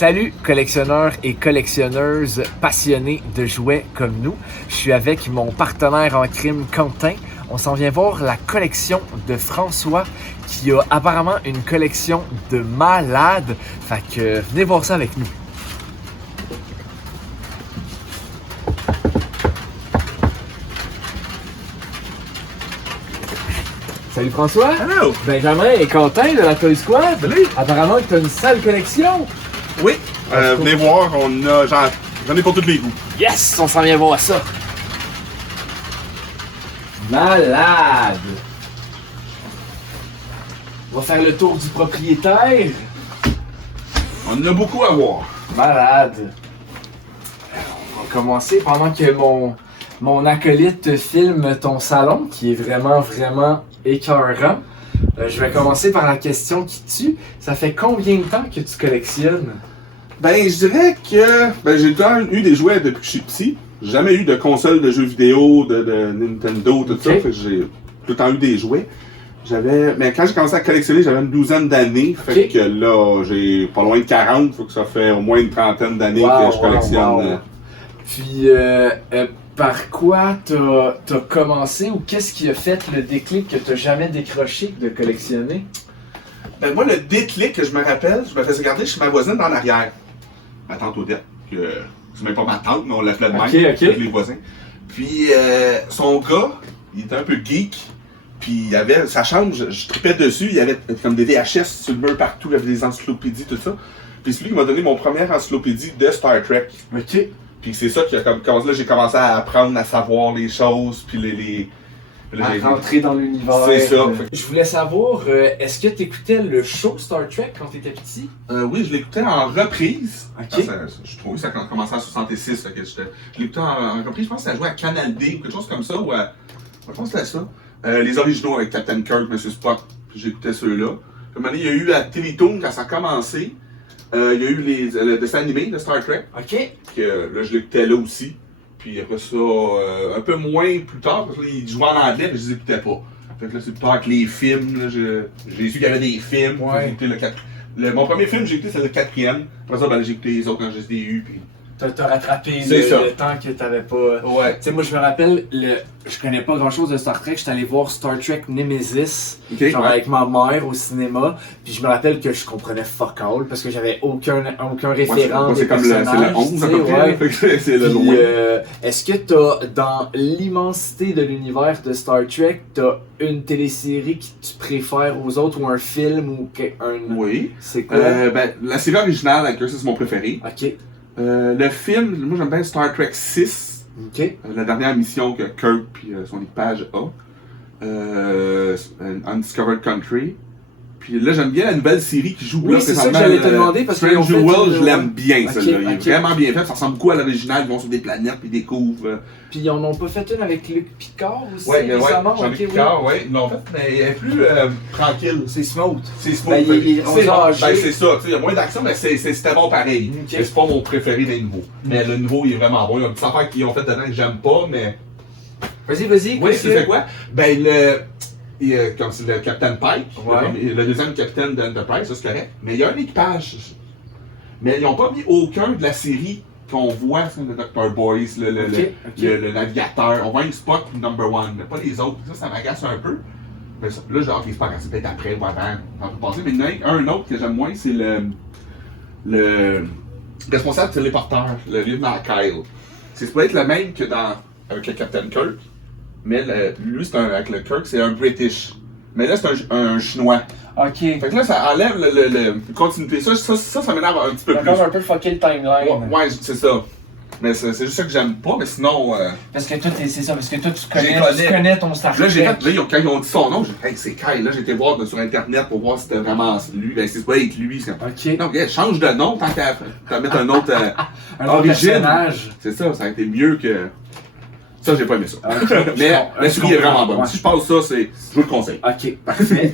Salut collectionneurs et collectionneuses passionnés de jouets comme nous. Je suis avec mon partenaire en crime Quentin. On s'en vient voir la collection de François qui a apparemment une collection de malades. Fait que venez voir ça avec nous. Salut François! Hello! Benjamin et Quentin de la Toy Squad! Salut! Apparemment que tu as une sale collection! Oui, venez voir, j'en ai pour tous les goûts. Yes! On s'en vient voir ça! Malade! On va faire le tour du propriétaire. On en a beaucoup à voir. Malade! On va commencer pendant que mon acolyte filme ton salon, qui est vraiment écœurant. Je vais commencer par la question qui tue. Ça fait combien de temps que tu collectionnes? Ben, je dirais que j'ai tout le temps eu des jouets depuis que je suis petit. J'ai jamais eu de console de jeux vidéo, de Nintendo, tout ça. Fait que j'ai tout le temps eu des jouets. Mais quand j'ai commencé à collectionner, j'avais une douzaine d'années. Fait que là, j'ai pas loin de 40. Faut que ça fait au moins une trentaine d'années que je collectionne. Puis, par quoi t'as commencé ou qu'est-ce qui a fait le déclic que t'as jamais décroché de collectionner? Ben moi, le déclic que je me rappelle, je me faisais garder chez ma voisine dans l'arrière. Ma tante Odette, c'est même pas ma tante, mais on l'appelait de même, avec les voisins. Puis son gars, il était un peu geek, puis il avait sa chambre, je tripais dessus, il y avait comme des VHS sur le mur partout, il y avait des encyclopédies, tout ça. Puis c'est lui qui m'a donné mon première encyclopédie de Star Trek. Ok. Puis c'est ça qui a commencé, là j'ai commencé à apprendre à savoir les choses, puis à rentrer dans l'univers. C'est ça. Je voulais savoir, est-ce que tu écoutais le show Star Trek quand tu étais petit? Oui, je l'écoutais en reprise. Ok. Je trouvais que ça commençait en 66. Je l'écoutais en reprise, je pense que ça jouait à Canal D ou quelque chose comme ça. Je pense que c'était ça. Les originaux avec Captain Kirk, Monsieur Spock, j'écoutais ceux-là. Puis, à un moment donné, il y a eu à Télétoon, quand ça a commencé, il y a eu le dessin animé de Star Trek. Ok. Que là, je l'écoutais là aussi. Puis après ça, un peu moins plus tard, parce qu'ils jouaient en anglais, mais je les écoutais pas. Fait que là, c'est plus tard que les films, là, j'ai su qu'il y avait des films. Ouais. J'ai écouté mon premier film, j'ai écouté, c'est le 4e. Après ça, j'ai écouté les autres quand je les ai eus. Puis... T'as rattrapé le temps que t'avais pas. Ouais. Tu sais, moi je me rappelle, je connais pas grand chose de Star Trek, j'étais allé voir Star Trek Nemesis, genre avec ma mère au cinéma, puis je me rappelle que je comprenais fuck all parce que j'avais aucun référent des personnages. C'est le 11 à peu près, c'est le loin. Est-ce que t'as, dans l'immensité de l'univers de Star Trek, t'as une télésérie que tu préfères aux autres ou un film ou un... Oui. C'est quoi? La série originale, avec eux, c'est mon préféré. Ok. Le film, moi j'aime bien Star Trek 6. Ok. La dernière mission que Kirk puis son équipage a. Undiscovered Country. Puis là, j'aime bien la nouvelle série qui joue oui, là c'est ça que j'allais te demander parce que Strange New World, je l'aime bien, okay, celle-là. Il est vraiment bien fait, ça ressemble beaucoup à l'original, ils vont sur des planètes puis découvrent. Puis ils en ont pas fait une avec Luc Picard aussi récemment? Ouais, Jean-Luc Picard, oui. Ils l'ont fait, mais elle est plus tranquille. C'est smooth. C'est smooth. Ben, c'est ça, il y a moins d'action, mais c'était bon pareil. Okay. Mais c'est pas mon préféré des nouveaux. Mais le nouveau, il est vraiment bon. Il y a une petite affaire qu'ils ont fait dedans que j'aime pas, mais... Vas-y. Oui, c'est quoi? Ben, comme c'est le Captain Pike, le deuxième capitaine d'Enterprise, ça c'est correct. Mais il y a un équipage. Mais ils n'ont pas mis aucun de la série qu'on voit, le Dr. Boyce, le navigateur. On voit une Spock number 1, mais pas les autres. Ça m'agace un peu. Mais ça, là, genre, c'est pas grave, c'est peut-être après ou avant. Passer. Mais il y en a un autre que j'aime moins, c'est le responsable téléporteur, le lieutenant Kyle. C'est supposé être le même que avec le Captain Kirk. Mais lui, avec le Kirk, c'est un British. Mais là, c'est un Chinois. Ok. Fait que là, ça enlève le continuité. Ça m'énerve un petit peu plus. Encore un peu fucké le timeline. Ouais, c'est ça. Mais c'est juste ça que j'aime pas, mais sinon... Parce que toi, c'est ça, parce que toi, tu connais ton Star Trek. Là, quand ils ont dit son nom, j'ai dit, hey, c'est Kyle. Là, j'ai été voir sur Internet pour voir si c'était vraiment lui. Ben, c'est pas avec lui. Ok. Non, regarde, change de nom tant qu'à mettre un autre origine. Personnage. C'est ça a été mieux que... Ça, j'ai pas aimé ça. Okay. mais celui est vraiment bon. Ouais. Si je passe ça, je vous le conseille. Ok, parfait.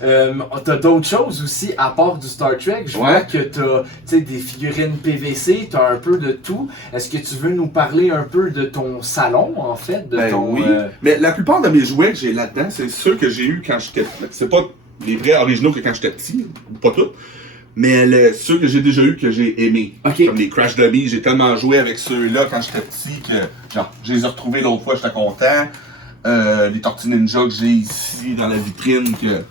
T'as d'autres choses aussi à part du Star Trek. Je vois que t'as des figurines PVC, t'as un peu de tout. Est-ce que tu veux nous parler un peu de ton salon, en fait? Oui, mais la plupart de mes jouets que j'ai là-dedans, c'est ceux que j'ai eu quand j'étais... C'est pas les vrais originaux que quand j'étais petit, pas tous. Mais ceux que j'ai déjà eu que j'ai aimé. Ok. Comme les Crash Dummies, j'ai tellement joué avec ceux-là quand j'étais petit que genre, je les ai retrouvés l'autre fois, j'étais content. Les Tortues Ninja que j'ai ici dans la vitrine que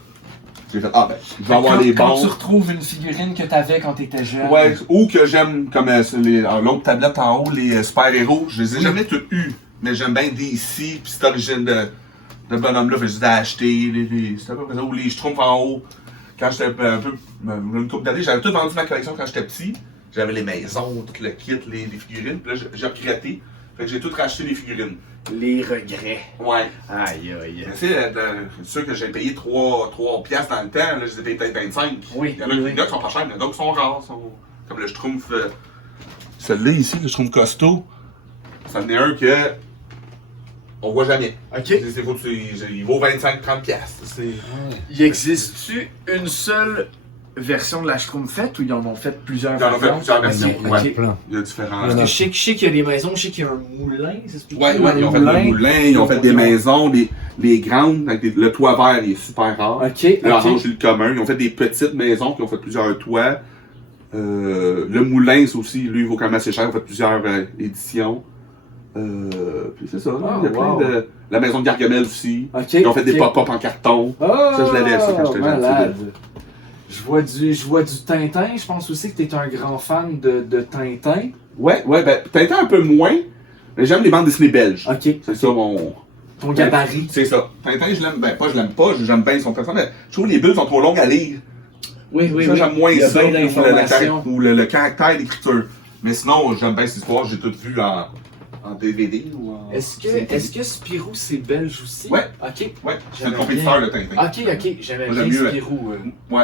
j'ai fait. Ah ben, je vais avoir les bons. Quand tu retrouves une figurine que t'avais quand t'étais jeune. Ouais, ou que j'aime comme l'autre tablette en haut, les super-héros, je les ai jamais tous eus. Mais j'aime bien DC, pis cette origine de bonhomme-là, fait que je les ai achetés, c'était à peu près ça, ou les Schtroumpfs en haut. Quand j'étais un peu, une couple d'années, j'avais tout vendu ma collection quand j'étais petit. J'avais les maisons, tout le kit, les figurines, puis là j'ai regretté. Fait que j'ai tout racheté les figurines. Les regrets. Ouais. Aïe aïe. Mais tu sais, c'est sûr que j'ai payé 3 piastres dans le temps, là, je les ai payés peut-être 25. Oui. Il y en a qui sont pas chers, mais il y en a d'autres qui sont rares. Comme le Schtroumpf, celui-là ici, le Schtroumpf costaud, ça en est un que on voit jamais. Ok. Il vaut 25-30 piastres. Y existe-tu une seule version de la Schtroumpf faite ou ils en ont fait plusieurs Ils en ont fait plusieurs versions, Ok, ouais. ok. Plein. Il y a différents. Parce que je sais qu'il y a des maisons, je sais qu'il y a un moulin, c'est ce que Ouais, ils ont fait des moulins, ils ont fait des maisons, les grandes, avec le toit vert il est super rare. Ok, Le orange ok. c'est le commun. Ils ont fait des petites maisons qui ont fait plusieurs toits. Le moulin, c'est aussi, lui, il vaut quand même assez cher. Ils ont fait plusieurs éditions. Puis c'est ça. Ah, Il y a plein wow. de. La maison de Gargamel aussi. Ok. Ils ont fait des ok. pop-up en carton. Ah, Ça, je l'avais, ça, quand j'étais jeune. malade. Je vois du Tintin. Je pense aussi que tu es un grand fan de Tintin. Ouais, ben, Tintin un peu moins. Mais j'aime les bandes dessinées belges. Ok. C'est ça mon. Ton gabarit. C'est ça. Tintin, je l'aime. Ben, je l'aime pas, j'aime bien son personnage, mais je trouve que les bulles sont trop longues à lire. Oui, oui, Ça, oui. j'aime moins Il y a ça bien ou d'informations. le caractère d'écriture. Mais sinon, j'aime bien cette histoire, j'ai tout vu en DVD ou en. Est-ce que Spirou c'est belge aussi? Ouais. Ok. Ouais, c'est J'aimais le compétiteur bien. de Tintin. Ok. J'aimais Moi, j'aime bien mieux, Spirou. Ouais.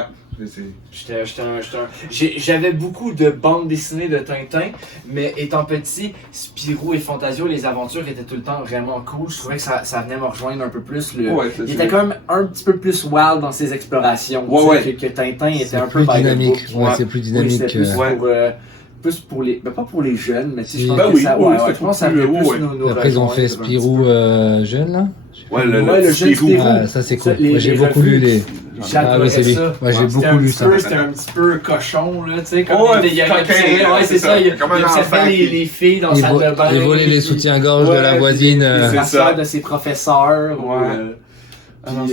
J'avais beaucoup de bandes dessinées de Tintin, mais étant petit, Spirou et Fantasio, les aventures étaient tout le temps vraiment cool. Je trouvais que ça venait me rejoindre un peu plus. Il était quand même un petit peu plus wild dans ses explorations. Ouais, que Tintin était C'est un peu plus by the dynamique. book. Ouais, c'est plus Oui, dynamique. c'était plus ouais. plus pour les. Ben, pas pour les jeunes, mais tu sais, je Si. pense Ben que oui, ça. oui, Ouais, c'était je pense que ça plus, venait plus ouais. nous Après, ils ont fait rejoindre un petit Spirou peu. jeune, là. Ouais, Ouais, le jeune Spirou. Ah, ça, c'est cool. Les- Moi, j'ai les beaucoup revues. lu les. J'adorais ouais, c'est lui. ça. Ouais, j'ai C'était beaucoup lu ça. C'était un petit peu cochon, là, tu sais, comme Ouais, il y avait coquin, ouais, c'est ça, il comme un observait enfant qui- les filles dans Il, sa salle de bain. il volait les soutiens-gorge de la Ouais, voisine. Les C'est brassières ça. de ses professeurs. Ouais. Puis, non, en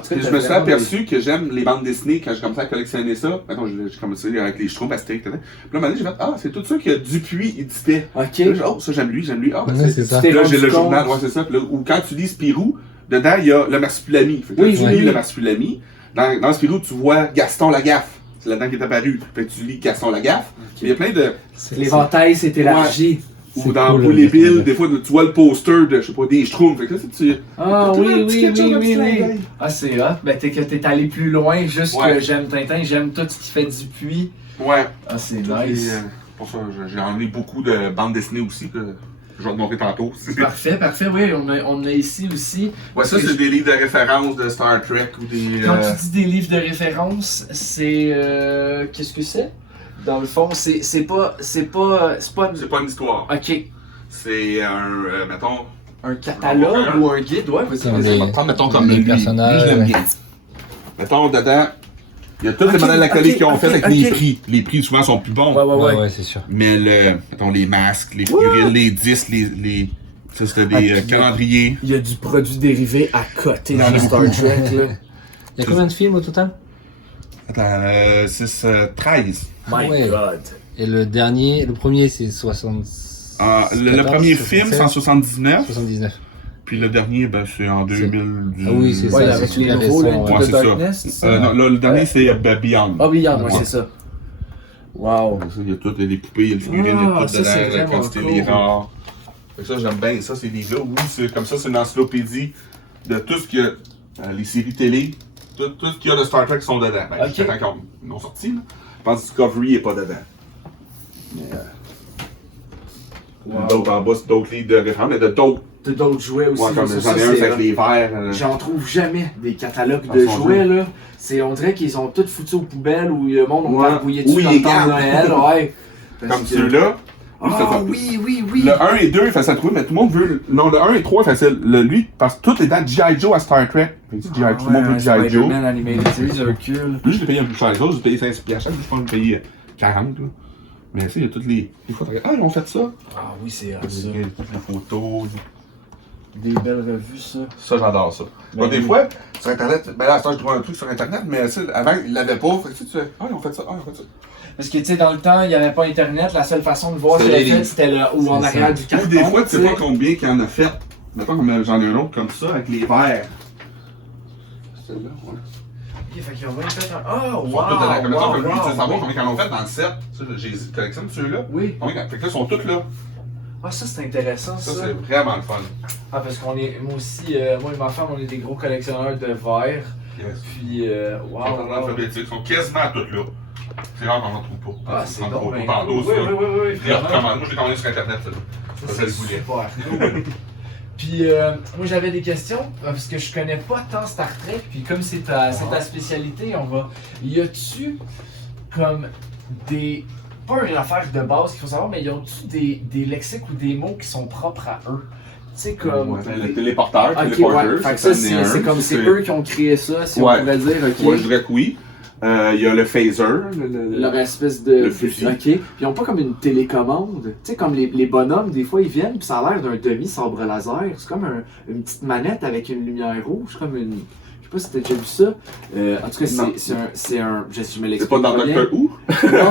tout cas, Puis je t'as me suis vraiment aperçu que j'aime les bandes dessinées quand j'ai commencé à collectionner ça. Maintenant, j'ai commencé avec les Schtroumpfs, Astérix, etc. Puis là, à un moment donné, j'ai fait, ah, c'est tout ça que Dupuis éditait. Ok. Puis là, oh, ça, j'aime lui. Ah, ben, Ouais, c'est ça. Tu t'es Là, j'ai rendu le journal, compte. ouais, c'est ça. Puis là, ou quand tu lis Spirou, dedans, il y a le Marsupilami. Fait que Oui, là, tu oui, lis oui. le Marsupilami. Dans Spirou, tu vois Gaston Lagaffe. C'est là-dedans qui est apparu. Fait que tu lis Gaston Lagaffe. Il y a plein de. L'éventail s'est élargi. Ou C'est dans cool, Boule et le Bill, Gaston des fois, tu vois le poster de, je sais pas, des Schtroumpfs. Fait que là, tu. Ah t'as oui, toujours un petit oui, quelque chose, oui, un petit oui, clin oui. d'œil. Ah, c'est hot. Ben, t'es allé plus loin, juste Ouais. que j'aime Tintin, j'aime tout ce qui fait Dupuis. Ouais. Ah, c'est Puis, nice. pour ça, j'ai emmené beaucoup de bandes dessinées aussi que je vais te montrer tantôt. Parfait, oui, on a ici aussi. Ouais, ça, c'est des livres de référence de Star Trek ou des. Quand tu dis des livres de référence, c'est. Qu'est-ce que c'est? Dans le fond, c'est pas. C'est pas une histoire. Ok. C'est un. Mettons. Un catalogue ou un guide, ouais, vas-y, C'est vas-y. des- On va prendre, mettons, comme les lui. personnages, Lui, je l'aime ouais. bien. Mettons, dedans, il y a tous Ok, les modèles d'alcooliques ok, qu'ils ont fait avec ok. les prix. Les prix, souvent, sont plus bons. Ouais, ouais, c'est sûr. Mais mettons, les masques, les figurines, les disques, ça, c'était des Ah, puis- calendriers. Il y a du produit dérivé à côté Il y en dans a Star beaucoup. Trek, là. Il y a combien de films au total? Attends, 13. My Ouais. God. Et le premier, c'est 60. Le premier film, c'est en 79. 79. Puis le dernier, ben, c'est en 2010. Ah oui, c'est Ouais, ça, avec c'est les super nouveaux, là, récent, Into ouais, the c'est ça. Darkness, c'est ça? Non, là, le dernier, c'est Beyond. Ah, Beyond, ouais, Ouais. c'est ça. Wow. Il y a toutes les poupées, il y a les figurines, il y Ah, a tout ça, c'est dedans, vraiment quand c'était cool. les rares. Fait que ça, j'aime bien ça, ces livres-là. Oui, c'est comme ça, c'est une encyclopédie de tout ce qu'il y a, les séries télé, tout ce qu'il y a de Star Trek qui sont dedans. Ben, Ok. jusqu'à quand ils ont sorti, là. Je pense que Discovery n'est pas dedans. Mais, Wow. d'autres en bas, c'est d'autres livres de référence, mais de d'autres. T'as d'autres jouets aussi. Ouais, comme ça, j'en ai ça, un c'est avec les verres. J'en trouve jamais des catalogues Ah, de sont jouets, là. On dirait qu'ils ont tout foutu aux poubelles où le monde on Ouais. va bouiller dessus Où dans ils le temps de gardent. Noël, ouais. Parce Comme que- ceux-là. Ah oui. Le 1 et 2 est facile à trouver, mais tout le monde veut. Non, le 1 et 3 est facile. Lui, parce que tout est dans G.I. Joe à Star Trek. Tout le monde veut G.I. Joe. Spider-Man Animated Series, Hercule. Lui, je l'ai payé un peu cher. Les autres, j'ai payé 5$. Je pense que j'ai payé 40$. Là. Mais tu sais, il y a toutes les. Des fois, ils ont fait ça. Ah oui, c'est ça. Toutes les photos. Des belles revues, ça. Ça, j'adore ça. Bon, des fois, sur Internet, ben là, je trouve un truc sur Internet, mais avant, ils l'avaient pas. Fait que tu sais, ils ont fait ça, ils ont fait ça. Parce que, tu sais, dans le temps, il n'y avait pas Internet. La seule façon de voir ce qu'il a fait, c'était là, ou en arrière du carton. Ou des fois, tu sais pas combien qu'il en a fait. Mettons, j'en ai un autre comme ça, avec les verres. Celle-là, ouais. Ok, fait qu'ils ont bien fait un. Oh, Ils sont tous de la commission que lui, tu sais savoir combien ils en ont fait dans le set. J'ai collectionné ceux-là. Oui. Fait que là, ils sont tous là. Ah, ça, c'est intéressant, ça. Ça, c'est vraiment le fun. Ah, parce qu'on est, moi aussi, moi et ma femme, on est des gros collectionneurs de verres. Yes. Puis, wow. Ils sont quasiment tous là. C'est rare qu'on en trouve pas. Ah, c'est bon. Oui, Oui. moi, je l'ai commandé sur Internet, ça. Ça, je le c'est voulais. super. Puis, moi, j'avais des questions, parce que je connais pas tant Star Trek, puis comme c'est ta spécialité, on va... Y a-tu, comme, des... Pas une affaire de base qu'il faut savoir, mais y a-tu des lexiques ou des mots qui sont propres à eux? Tu sais, comme... Ouais, le téléporteur, Ok, ouais. Fait que ça, c'est comme, c'est eux qui ont créé ça, si on pourrait dire, ok. Ouais, je dirais que oui. Il y a le phaser. Leur espèce de... Le fusil. Ok. Puis ils ont pas comme une télécommande. Tu sais, comme les bonhommes, des fois, ils viennent, puis ça a l'air d'un demi-sabre laser. C'est comme une petite manette avec une lumière rouge, comme une... Je sais pas si t'as déjà vu ça. En tout cas, c'est un... Je me l'explique C'est pas dans bien. Doctor Who?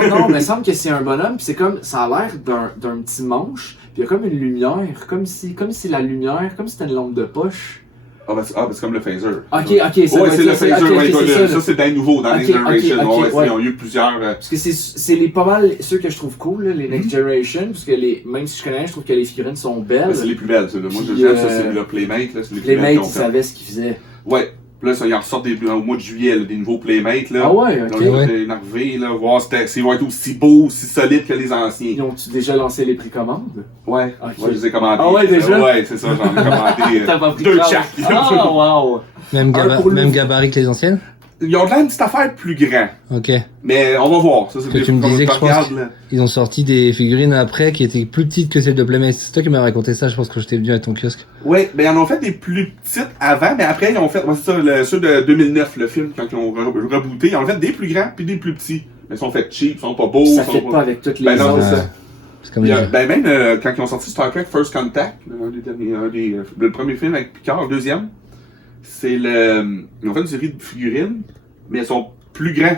Non, mais il semble que c'est un bonhomme, puis c'est comme... Ça a l'air d'un petit manche, puis il y a comme une lumière, comme si la lumière, comme si c'était une lampe de poche. Ah, c'est comme le phaser. Ok, ouais, c'est le phaser. Ça, c'est d'un nouveau dans Next Generation. Ils ont eu plusieurs. Parce que c'est pas mal ceux que je trouve cool, là, les Next Generation. Parce que même si je connais, je trouve que les figurines sont belles. C'est les plus belles, ceux-là. Moi, j'aime ça, c'est le Playmate. Là, c'est les plus Playmate, ils savaient ce qu'ils faisaient. Ouais. Là, ça, ils en ressortent au mois de juillet, là, des nouveaux Playmates. Là. Ah ouais, ok. Ils ont été énervés, là, voir s'ils vont être aussi beaux, aussi solides que les anciens. Ils ont-tu déjà lancé les précommandes? Ouais. Okay. Moi, je les ai commandés. Ah ouais, déjà? Ouais, c'est ça, j'en ai commandé T'as pas pris 2 chaque. Ah, wow! Même gabarit que les anciennes? Ils ont de l'air une petite affaire plus grand. Ok. Mais on va voir. Ça, c'est que tu me disais que je pense qu'ils ont sorti des figurines après qui étaient plus petites que celles de Playmate. C'est toi qui m'as raconté ça, je pense que j'étais venu à ton kiosque. Ouais, ben ils en ont fait des plus petites avant, mais après ils ont fait, c'est ça, ceux de 2009, le film, quand ils ont rebooté, ils ont fait des plus grands puis des plus petits. Mais ils sont faits cheap, ils sont pas beaux. Ça fait pas avec toutes les non, autres. c'est comme même quand ils ont sorti Star Trek First Contact, le premier film avec Picard, le deuxième, ils ont fait une série de figurines, mais elles sont plus grands.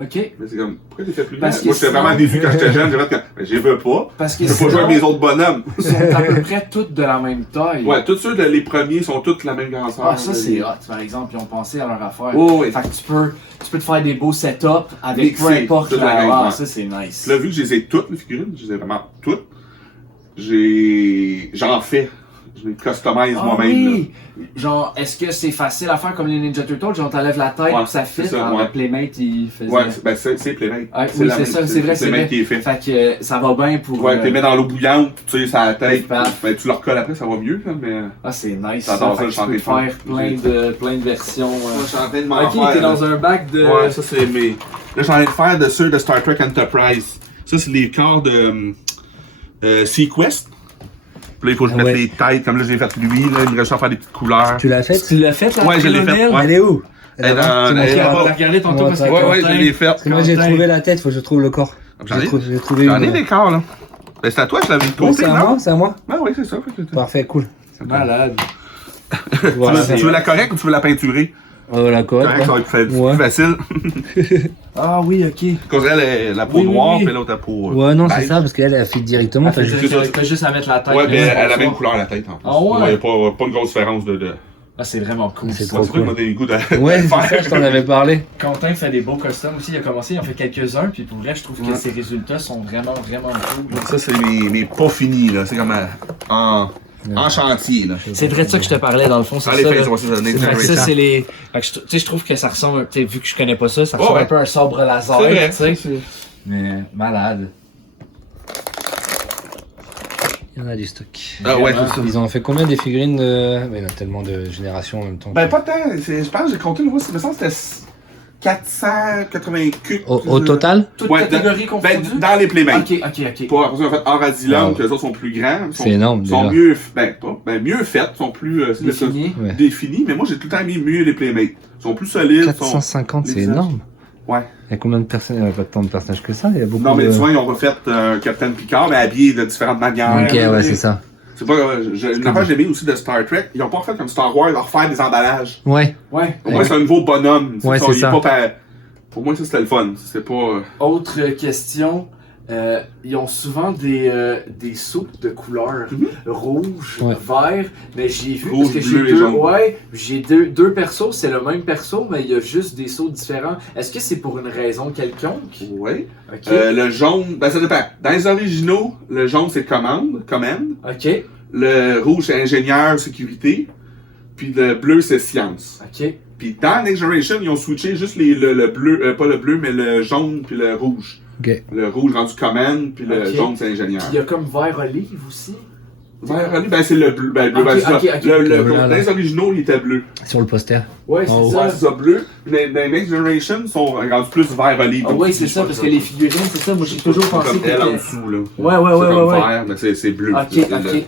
Ok. Mais c'est comme, pourquoi tu fait plus grand? Moi, j'étais vraiment déçu quand j'étais jeune, j'ai fait comme, mais je les veux pas. Parce que je veux pas jouer avec mes autres bonhommes. Ils sont à peu près toutes de la même taille. Ouais, tous ceux, les premiers sont tous la même grandeur. Ah, ça c'est hot, par exemple, ils ont pensé à leur affaire. Oh, oui. Fait que tu peux te faire des beaux setups avec peu importe la ça c'est nice. Là, vu que je les ai toutes, les figurines, je les ai vraiment toutes, j'en fais. Je les customise moi-même. Oui. Genre, est-ce que c'est facile à faire comme les Ninja Turtles? Genre, t'enlèves la tête et ça fit. Le Playmate, il faisait. Ouais, ben c'est Playmate. Oui, c'est ça, c'est vrai, c'est Playmate qui est fait. Fait que ça va bien pour. Ouais, tu les mets dans l'eau bouillante, tu sais, ça la tête. Ben, tu le recolles après, ça va mieux, là, mais. Ah, c'est nice. J'adore ça, tu peux faire plein de versions. Moi, je suis en train de m'en faire. Ok, t'es dans un bac de. Ouais, ça, c'est mes. Là, je suis en train de faire de ceux de Star Trek Enterprise. Ça, c'est les corps de Sequest. Puis là, il faut que je mette les têtes, comme là, j'ai fait lui, là, il me reste à faire des petites couleurs. Tu l'as fait? Tu l'as fait, là? Ouais, je l'ai fait. Ouais. Elle est où? Elle est dans. Regardez tantôt parce que. Ouais, je l'ai fait. Parce que moi, j'ai trouvé la tête, faut que je trouve le corps. J'en ai des corps, là. Ben, c'est à toi, je l'avais compté, non? C'est à moi? Ah oui, c'est ça. Parfait, cool. C'est malade. Tu veux la correcte ou tu veux la peinturer? La correcte. Ça va être plus facile. Ah oui, ok. Parce qu'elle la peau noire, puis l'autre la peau. Ouais, non, c'est ça, parce qu'elle, elle fit directement. T'as juste à mettre la tête. Ouais, mais elle a la même couleur la tête, en plus. Ah ouais? Il n'y a pas une grosse différence de. Ah, c'est vraiment cool. C'est trop cool. Moi, des goûts de. Ouais, c'est ça, je t'en avais parlé. Quentin fait des beaux costumes aussi. Il a commencé, il en fait quelques-uns, puis pour vrai, je trouve que ses résultats sont vraiment cool. Ça, c'est mes pas finis, là. C'est comme en chantier, là. C'est vrai de ça que je te parlais, dans le fond. C'est ça, c'est les. Tu sais, je trouve que ça ressemble, vu que je connais pas ça, ça ressemble un peu à un sabre laser. C'est vrai. Mais malade. Il y en a du stock. Ah ouais, c'est ça. Ils ont fait combien des figurines de. Mais il y en a tellement de générations en même temps. Ben, pas tant. Je pense que j'ai compté, il me semble que c'était 480 cucs. Au total? Toute Ouais, catégorie confondue? Dans les playmates. Ok. Pas, après ça, on a fait Hors Asylum, Wow. que les autres sont plus grands. C'est énorme, sont déjà. mieux, mieux faits, sont plus Définis. Ouais. définis, mais moi j'ai tout le temps mis mieux les playmates. Ils sont plus solides. 450, c'est les- énorme. Ouais. Il y a combien de personnes? Il n'y a pas tant de personnages que ça. Il y a beaucoup Non, mais de... souvent ils ont refait Captain Picard, mais habillé de différentes manières. Ok, ouais, c'est ça. C'est pas. Une affaire que j'ai mis aussi de Star Trek, ils ont pas fait comme Star Wars, leur faire des emballages. Ouais. Ouais. Au moins c'est un nouveau bonhomme. Ouais, ça, c'est il est ça. pas pour moi, ça c'était le fun. C'est pas. Autre question. Ils ont souvent des sauts de couleur rouge, Ouais. vert, mais j'ai vu Rouge, parce que bleu et j'ai jaune. j'ai deux persos, c'est le même perso, mais il y a juste des sauts différents. Est-ce que c'est pour une raison quelconque? Oui. Ok. Le jaune, ben ça dépend. Dans les originaux, le jaune c'est command. Ok. Le rouge c'est ingénieur, sécurité. Puis le bleu c'est science. Ok. Puis dans Next Generation, ils ont switché juste le bleu, pas le bleu, mais le jaune puis le rouge. Ok. Le rouge rendu command, puis le Ok. jaune c'est ingénieur. Puis il y a comme vert olive aussi. Vert olive, ben c'est le bleu. Ben, bleu, Ok, ben, c'est ça. ok. Dans les originaux, il était bleu. Sur le poster. Ouais, c'est Oh, ça. Ouais, c'est ça, bleu. Dans Next Generation, ils sont rendus plus vert olive. Ah ouais, c'est ça, parce que les figurines, c'est ça. Moi, j'ai toujours pensé comme que elle en c'était... dessous, là. Ouais. C'est comme vert, mais c'est bleu. Ok, C'est ok.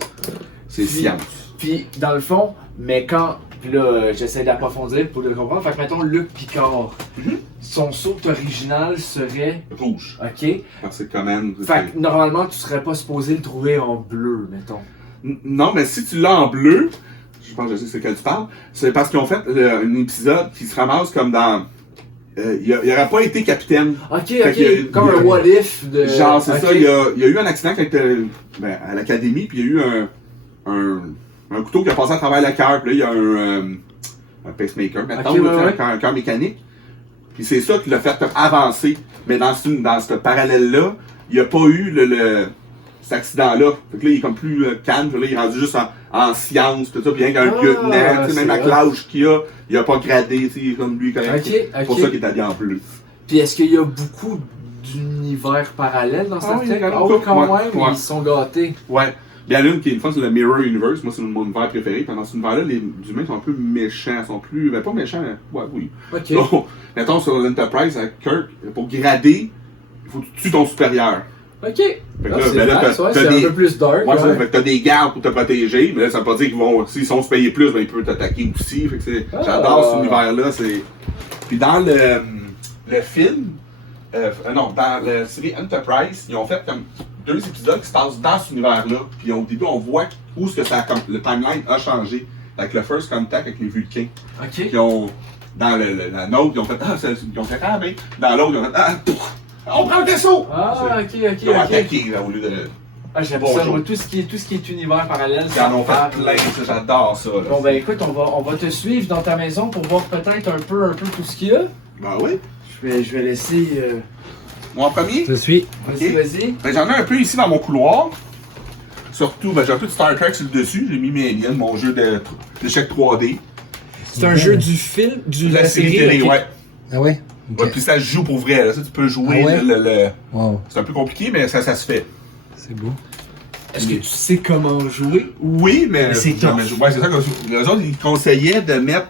C'est science. Puis, dans le fond, mais quand... Puis là, j'essaie d'approfondir pour le comprendre. Fait que, mettons, Luc Picard, son saut original serait... Rouge. OK. Parce que c'est command. Fait que, normalement, tu serais pas supposé le trouver en bleu, mettons. Non, mais si tu l'as en bleu, je pense que je sais c'est quel tu parles, c'est parce qu'ils ont fait un épisode qui se ramasse comme dans... il aurait pas été capitaine. OK, qu'il y a- Comme il y a- un what if de... Genre, c'est ok. ça, il y a eu un accident quand il était à l'académie, puis il y a eu un couteau qui a passé à travers le cœur, puis là, il y a un pacemaker, maintenant, Ok, ouais. un cœur mécanique. Puis c'est ça qui l'a fait comme avancer. Mais dans ce parallèle-là, il n'y a pas eu cet accident-là. Fait que là, il est comme plus calme, puis là, il est rendu juste en science, tout ça, puis rien qu'un lieutenant, tu sais, même c'est avec l'âge qu'il a, il a pas gradé, tu sais, comme lui, quand même. Ok, C'est pour ok. ça qu'il est habillé en bleu. Puis est-ce qu'il y a beaucoup d'univers parallèles dans Star oui, Trek? il y en a Oh, beaucoup, quand ouais, même, ouais. ils se sont gâtés. Ouais. Bien, l'une qui est une fois, c'est le Mirror Universe. Moi, c'est mon univers préféré. Pendant cet univers-là, les humains sont un peu méchants. Ils sont plus. Ben, pas méchants, mais. Ouais, oui. OK. Donc, mettons, sur l'Enterprise, avec Kirk, pour grader, il faut que tu tues ton supérieur. OK. Fait que là, c'est ben là, nice, t'as ouais, c'est des- un peu plus dark. Ouais, ça ouais. fait que t'as des gardes pour te protéger, mais là, ça veut pas dire qu'ils vont. S'ils sont se payer plus, ben, ils peuvent t'attaquer aussi. Fait que c'est. Ah. J'adore cet univers-là. C'est. Puis dans le film, non, dans la série Enterprise, ils ont fait comme 2 épisodes qui se passent dans cet univers-là. Puis au début, on voit où ce que ça a, comme, le timeline a changé. Avec le First Contact avec les Vulcains. OK. Qui ont. Dans la nôtre, ils ont fait. Ils ont fait. Ah, ben. Dans l'autre, ils ont fait. On prend le vaisseau! Ah, OK, Ils ont OK. attaqué, là, au lieu de. Ah, j'aime Bonjour. ça. Moi, tout ce qui est univers parallèle, Ils en ont me parle. fait plein, ça, j'adore ça. Là. Bon, ben écoute, on va te suivre dans ta maison pour voir peut-être un peu tout ce qu'il y a. Ben oui. Je vais laisser... Moi en premier, Je suis. Vas-y, Ok. vas-y. ben, j'en ai un peu ici dans mon couloir. Surtout, ben, j'ai un peu de Star Trek sur le dessus. J'ai mis mes liens, mon jeu d'échecs 3D. C'est un jeu du film, De la série télé, ok. ouais. Ah ouais? Ok. Ouais. Puis ça se joue pour vrai. Là. Ça, tu peux jouer. Ah ouais? le- Wow, C'est un peu compliqué, mais ça se fait. c'est beau. Est-ce que tu sais comment jouer? Oui, mais. Mais c'est jamais tough. joué. Ouais, c'est ça que les autres, ils conseillaient de mettre.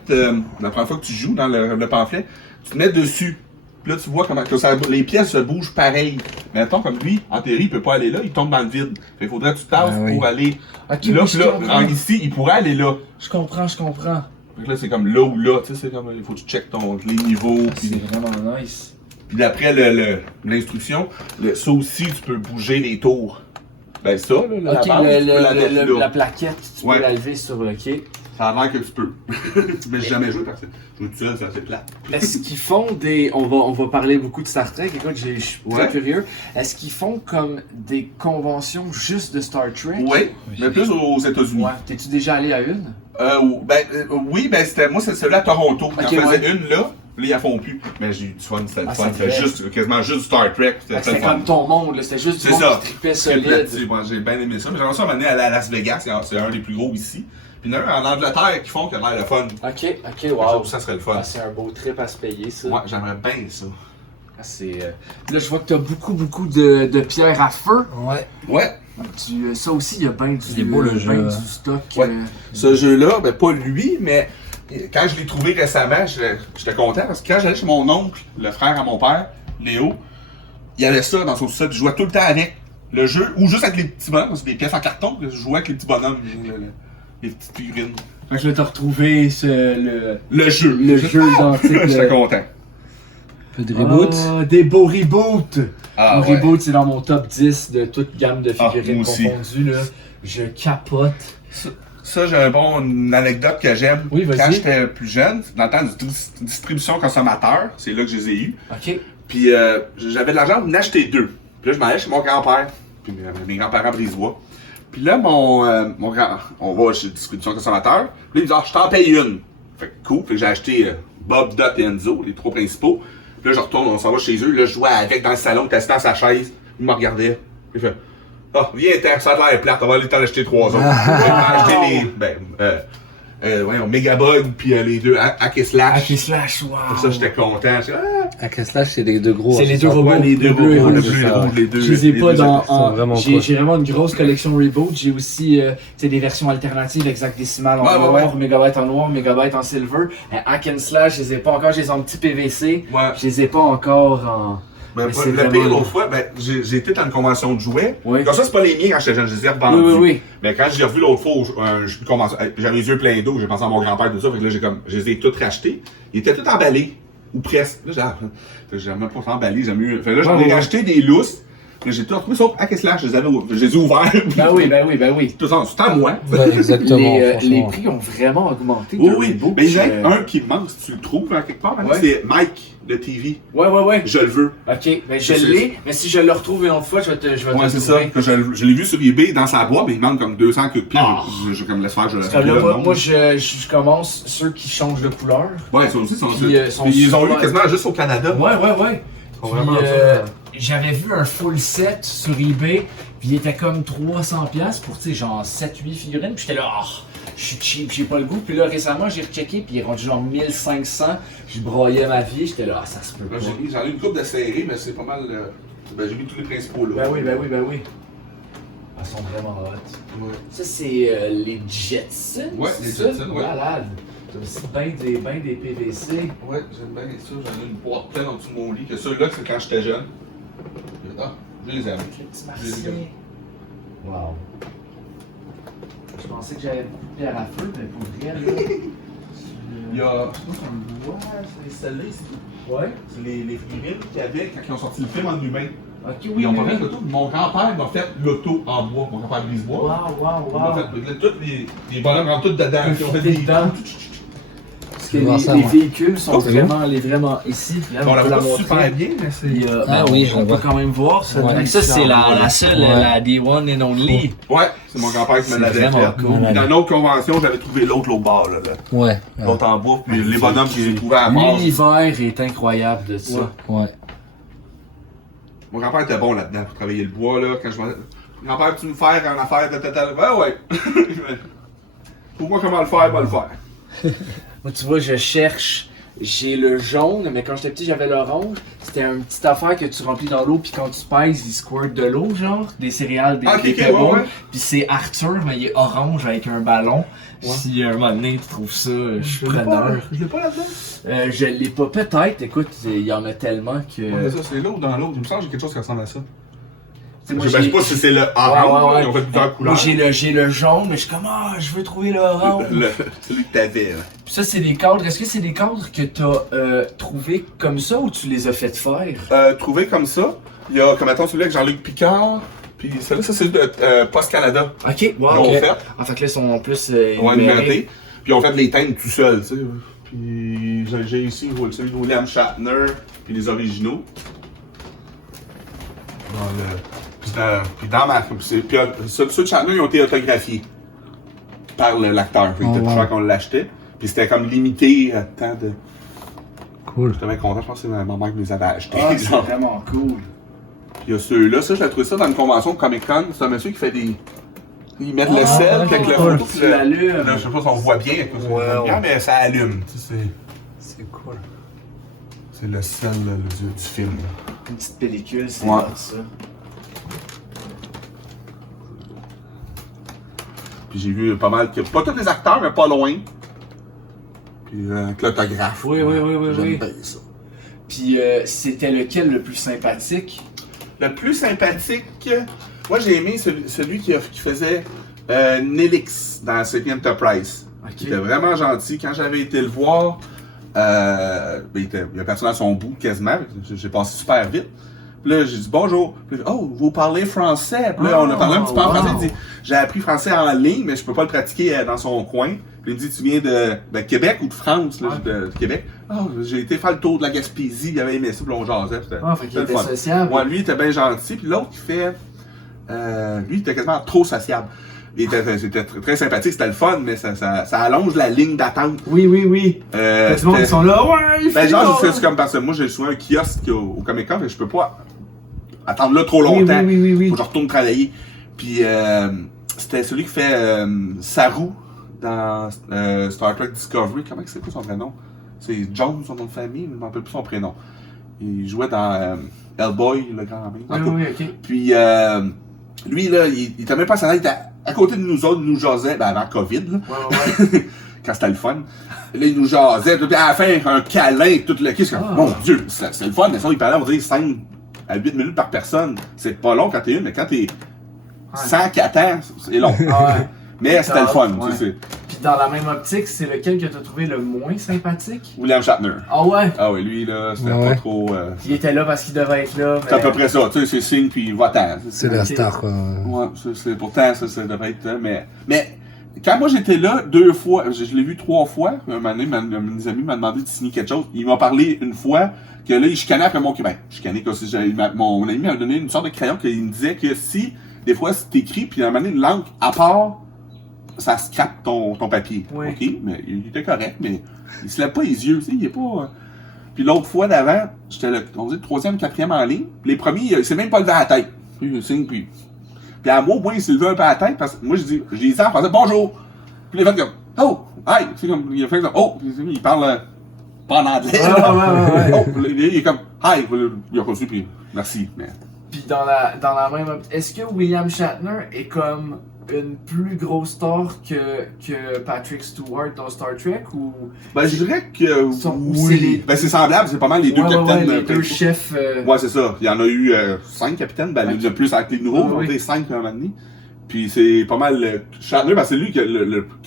La première fois que tu joues dans le pamphlet, tu te mets dessus. Puis là, tu vois comment que les pièces se bougent pareil. Mais attends, comme lui, en théorie, il peut pas aller là, il tombe dans le vide. Fait qu'il faudrait que tu tasses Ah oui. pour aller Ok, là. oui, Puis je là, comprends. en ici, il pourrait aller là. Je comprends. Fait que là, c'est comme là ou là. Tu sais, c'est comme. Il faut que tu checkes les niveaux. Puis, C'est vraiment nice. puis d'après l'instruction, ça aussi, tu peux bouger les tours. Ben, ça, là, Ok, la base, tu peux la mettre là. la plaquette, tu Ouais. peux la lever sur le quai. Ça a l'air que tu peux. Mais j'ai jamais joué parce que jouer tout seul, c'est assez plat. Est-ce qu'ils font des... On va parler beaucoup de Star Trek, écoute, je suis très Ouais. curieux. Est-ce qu'ils font comme des conventions juste de Star Trek? Oui, mais plus aux États-Unis. Ouais. T'es-tu déjà allé à une? Oui, ben c'était moi, c'est celui à Toronto. Quand Ok, on faisait ouais. une là, ils la font plus. Mais j'ai eu du fun, c'était le Ah, fun. ça C'était fait. juste, quasiment juste Star Trek. C'était C'était le fun. comme ton monde, là. C'était juste du C'est monde ça. qui trippait Très solide. petit. Moi, j'ai bien aimé ça. Mais j'aimerais ça m'amener à Las Vegas, c'est un des plus gros ici. Puis il y en a un en Angleterre qui font qui a l'air le fun. Ok, wow. Ça serait le fun. Ah, c'est un beau trip à se payer, ça. Ouais, j'aimerais bien ça. Ah, c'est, là, je vois que t'as beaucoup de pierres à feu. Ouais. Ouais. Ça aussi, il y a bien du, Il est beau, le ben jeu, du stock. Ouais. Ce jeu-là, ben pas lui, mais quand je l'ai trouvé récemment, j'étais content parce que quand j'allais chez mon oncle, le frère à mon père, Léo, il avait ça dans son sous-sol, il jouait tout le temps avec le jeu, ou juste avec les petits bonhommes, c'est des pièces en carton, je jouais avec les petits bonhommes, les petites figurines. Fait que là, t'as retrouvé le jeu. Le jeu identique. J'étais content. Un peu de reboot. Des beaux reboots! Ah, Le ouais. reboot, c'est dans mon top 10 de toute gamme de figurines moi aussi. confondues, là. Je capote. Ça, j'ai une anecdote que j'aime. Oui, vas-y. Quand j'étais plus jeune, dans le temps de distribution consommateur, c'est là que je les ai eus. OK. Puis j'avais de l'argent pour en acheter 2. Puis là, je m'en allais chez mon grand-père. Puis mes grands-parents brisois. Puis là, mon grand... On va chez distribution consommateur. Puis là, il me dit, je t'en paye une. Fait que cool. Fait que j'ai acheté Bob, Dot et Enzo, les 3 principaux. Puis là, je retourne, on s'en va chez eux. Là, je jouais avec dans le salon, il était assis dans sa chaise. Il me regardait. Il fait, viens, ça a l'air plate, on va aller t'en acheter 3 autres. On va acheter les, Megabug, puis les 2 Hack et Slash. Hack et Slash, wow! Pour ça, j'étais content. Hack and Slash, c'est les deux gros. C'est les deux ça. robots. Les deux bleu et robots, le rouge, bleu et ça. rouge, les deux. Je les ai pas dans. sont vraiment J'ai cool. vraiment une grosse collection Reboot. J'ai aussi des versions alternatives hexadécimales en noir, mégabyte en noir, mégabyte en silver. Hack and Slash, je les ai pas encore. Je les ai en petit PVC. Ouais. Je les ai pas encore en. Ben, Mais c'est le pire, vraiment- l'autre fois, j'ai été dans une convention de jouets. Oui. Comme ça, c'est pas les miens quand j'étais jeune, je les ai revendus. Oui. Mais quand j'ai revu l'autre fois, une convention, j'avais les yeux pleins d'eau, j'ai pensé à mon grand-père, tout ça, fait que là, je les ai tous rachetés. Ils étaient tous emballés, ou presque. Là, j'ai même pas emballé, j'ai mieux. Fait que là, j'en ai racheté des lousses. Là, j'ai tout retrouvé, sauf Hack et Slash, je les ai ouverts. Ben oui. Tout ça, c'est à moi. Ouais, exactement. Les franchement. prix ont vraiment augmenté. Oui, de oui. Reboot. Mais il y en a un qui me manque, si tu le trouves quelque part, maintenant, Ouais. c'est Mike de TV. Ouais. Je le veux. Ok, ben je l'ai, mais si je le retrouve une autre fois, je vais te Ouais, c'est ça. trouver. Que je l'ai vu sur eBay dans sa boîte, mais il manque comme 200 queues de pied. Ah. Je comme laisse faire, je laisse Parce que là, faire. moi je commence ceux qui changent de couleur. Ouais, ça aussi, Puis, ils ont eu super- quasiment juste au Canada. Ouais. Ils sont Puis, vraiment j'avais vu un full set sur eBay, puis il était comme 300$ pour, tu sais, genre 7-8 figurines, puis j'étais là, je suis cheap, j'ai pas le goût. Puis là, récemment, j'ai rechecké, puis il est rendu genre 1500, je broyais ma vie, j'étais là, ça se peut pas. Là, j'en ai une coupe de serrées, mais c'est pas mal. J'ai mis tous les principaux là. Ben oui. Elles sont vraiment hot. Ouais. Ça, c'est les Jetsons. Ouais, les c'est ça? Jetsons, ouais. Malade. T'as aussi bien des PVC. Ouais, j'aime bien ça. J'en ai une boîte pleine en dessous de mon lit. Que ceux-là, c'est quand j'étais jeune. Je les aime. Avec les petits Je les martiens. aime. Wow. Je pensais que j'avais beaucoup de pierre à feu, mais pour vrai, là. Il y a. Je pense qu'on le voit, c'est celle-là ici. Ouais. C'est les figurines qu'il y avait quand ils ont sorti le film en humain. Ok, Ils oui. ont pas fait l'auto. Mon grand-père m'a fait l'auto en bois. Mon grand-père Brisebois. Il m'a fait tous les bonhommes rentrent tous dedans. Ils ont fait des dedans. Parce que Je vais voir ça, les moi. véhicules sont Oh, c'est vraiment ici. Là, On la peut voit montrer. super bien, mais c'est. Puis, Ah oui, je la on peut vois. quand même voir. Ça, Ouais. ça c'est la seule, Ouais. la The One and Only. Ouais, c'est mon grand-père qui me C'est l'avait vraiment fait. cool. Puis dans une autre convention, j'avais trouvé l'autre bord, là. Ouais. L'autre en bois, puis les bonhommes qui les trouvaient à mort. L'univers est incroyable de ça. Ouais. Mon grand-père était bon là-dedans pour travailler le bois, là. Quand je m'en. Grand-père, tu me faire une affaire de total. Ouais. Trouve-moi comment le faire, va le faire. Moi, tu vois, je cherche. J'ai le jaune, mais quand j'étais petit, j'avais l'orange. C'était une petite affaire que tu remplis dans l'eau, puis quand tu pèses, il squirt de l'eau, genre. Des céréales, des pebbles. ouais. Puis c'est Arthur, mais il est orange avec un ballon. Si un moment donné, tu trouves ça, je suis preneur. Je l'ai pas là-dedans. Je l'ai pas, peut-être. Écoute, il y en a tellement que. Ouais, mais ça, c'est là ou dans l'autre. Il me semble que j'ai quelque chose qui ressemble à ça. Moi, Je sais pas si c'est le orange, ils ont fait plusieurs couleurs. Moi, j'ai le jaune, mais je suis comme, je veux trouver l'orange. Celui que t'avais, là. Puis ça, c'est des cadres. Est-ce que c'est des cadres que t'as trouvés comme ça ou tu les as fait faire? Trouvé comme ça. Il y a, comme attends, celui-là avec Jean-Luc Picard. Puis celui-là, ça, c'est de Post Canada. Ok, Ils wow. l'ont fait. En fait, là, ils sont en plus Ils ont numérés. alimenté. Puis ils ont fait les thèmes tout seuls, tu sais. Puis j'ai ici celui de William Shatner, puis les originaux. Puis dans ma. Puis ceux de Shatner, ils ont été autographiés par l'acteur. Fait que c'était toujours qu'on l'achetait. Puis c'était comme limité à tant de. Cool. J'étais bien content, je pense que c'est ma mère qui me les avait achetés. Ah, c'est vraiment cool. Puis il y a ceux-là, ça, j'ai trouvé ça dans une convention Comic Con. C'est un monsieur qui fait des. Ils mettent le sel ok, avec le cool. photo. Tu l'allumes. Là, je sais pas si on voit bien avec le Ouais. mais ça allume. Tu sais, C'est cool. c'est le sel là, du film. Là. Une petite pellicule, c'est Ouais. hot, ça. Puis j'ai vu pas mal, pas tous les acteurs, mais pas loin. Puis avec l'autographe. Oui. J'aime bien ça. Puis c'était lequel le plus sympathique? Le plus sympathique, moi j'ai aimé celui qui faisait Nelix dans City Enterprise. Ok. Il était vraiment gentil. Quand j'avais été le voir, il a personne à son bout quasiment. J'ai passé super vite. Puis là, j'ai dit bonjour. Puis, oh, vous parlez français. Puis là, on a parlé un petit peu en français. Il dit, j'ai appris français en ligne, mais je peux pas le pratiquer dans son coin. Puis il me dit, tu viens de Québec ou de France? Là, de Québec. Oh, j'ai été faire le tour de la Gaspésie. Il avait aimé ça, puis on jasait. Fait qu'il était sociable. Ouais, lui, il était bien gentil. Puis l'autre, lui, il était quasiment trop sociable. C'était très sympathique, c'était le fun, mais ça allonge la ligne d'attente. Oui. Tout le monde, ils sont là, ouais, ben genre, c'est comme parce que moi, j'ai souvent un kiosque au Comic-Con, et je peux pas attendre là trop longtemps. Oui. Faut que je retourne travailler. Puis, c'était celui qui fait Saru dans Star Trek Discovery. Comment c'est quoi son prénom? C'est Jones, son nom de famille, je ne me rappelle plus son prénom. Il jouait dans Hellboy, le grand ami. Oui, ok. Puis, lui, là, il était même pas à il était à côté de nous autres, il nous jasait, ben avant COVID, là. Ouais. Quand c'était le fun. Là, il nous jasait, puis à la fin, un câlin, tout le kiss. Mon Dieu, c'est le fun, mais ça, il parlait, on va dire, 5 à 8 minutes par personne. C'est pas long quand t'es une, mais quand t'es 100 4 ans, c'est long. Mais c'était le fun, tu sais. Puis dans la même optique, c'est lequel que t'as trouvé le moins sympathique? William Shatner. Ah ouais? Ah oui, lui, là, c'était pas trop... Il était là parce qu'il devait être là, mais... C'est à peu près ça, tu sais, c'est signe, puis va-t'en. C'est la star, quoi. Ouais, pourtant, ça devrait être... Mais quand moi, j'étais là 2 fois, je l'ai vu 3 fois, un moment donné, mes amis m'ont demandé de signer quelque chose. Il m'a parlé une fois que là, il chicanait après mon... Ben, chicanait comme si mon ami m'a donné une sorte de crayon qu'il me disait que si, des fois, c'est écrit, puis à un moment donné, une langue à part... ça scrape ton papier. Oui. OK, mais il était correct, mais il se lève pas les yeux, tu sais, il est pas... Puis l'autre fois d'avant, j'étais le 3e, 4e en ligne, puis les premiers, il s'est même pas levé à la tête. Puis il signe, puis à moi, au moins, il s'est levé un peu à la tête, parce que moi, je dis ça en français, bonjour! Puis il a fait comme, oh! Hi! C'est comme, il a fait comme, oh! Il parle pas en anglais. Ouais. Oh! Il est comme, hi! Il a reçu, puis merci, mais... Puis dans la même... Est-ce que William Shatner est comme une plus grosse star que Patrick Stewart dans Star Trek ou... Ben je dirais que oui. Ben c'est semblable, c'est pas mal les deux capitaines. Les deux chefs... Ouais, c'est ça. Il y en a eu 5 capitaines, ben le plus avec les nouveaux, ils ont été 5 un moment donné. Puis c'est pas mal... Shatner, ben c'est lui qui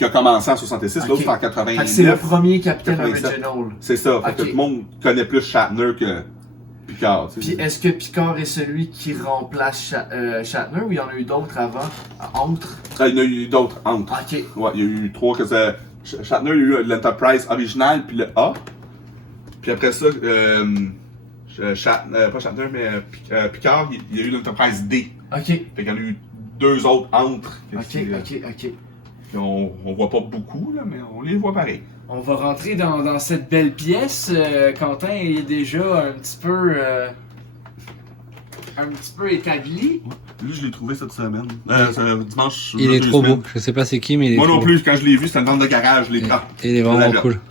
a commencé en 66, l'autre c'est en 89. C'est le premier capitaine original. C'est ça, fait que tout le monde connaît plus Shatner que Picard. Puis est-ce que Picard est celui qui remplace Shatner ou il y en a eu d'autres avant? Entre? Il y en a eu d'autres entre. Ok. Ouais, il y a eu 3 que c'est... Shatner, il y a eu l'Enterprise original puis le A. Puis après ça, pas Shatner, mais Picard, il y a eu l'Enterprise D. Ok. Fait qu'il y en a eu 2 autres entre. Ok. Puis on voit pas beaucoup, là, mais on les voit pareil. On va rentrer dans cette belle pièce. Quentin est déjà un petit peu établi. Lui, je l'ai trouvé cette semaine. Dimanche. Il est trop beau. Je sais pas c'est qui, mais il est Moi trop non plus, quand je l'ai vu, c'était une bande de garage. Je l'ai pris. Et il est vraiment cool.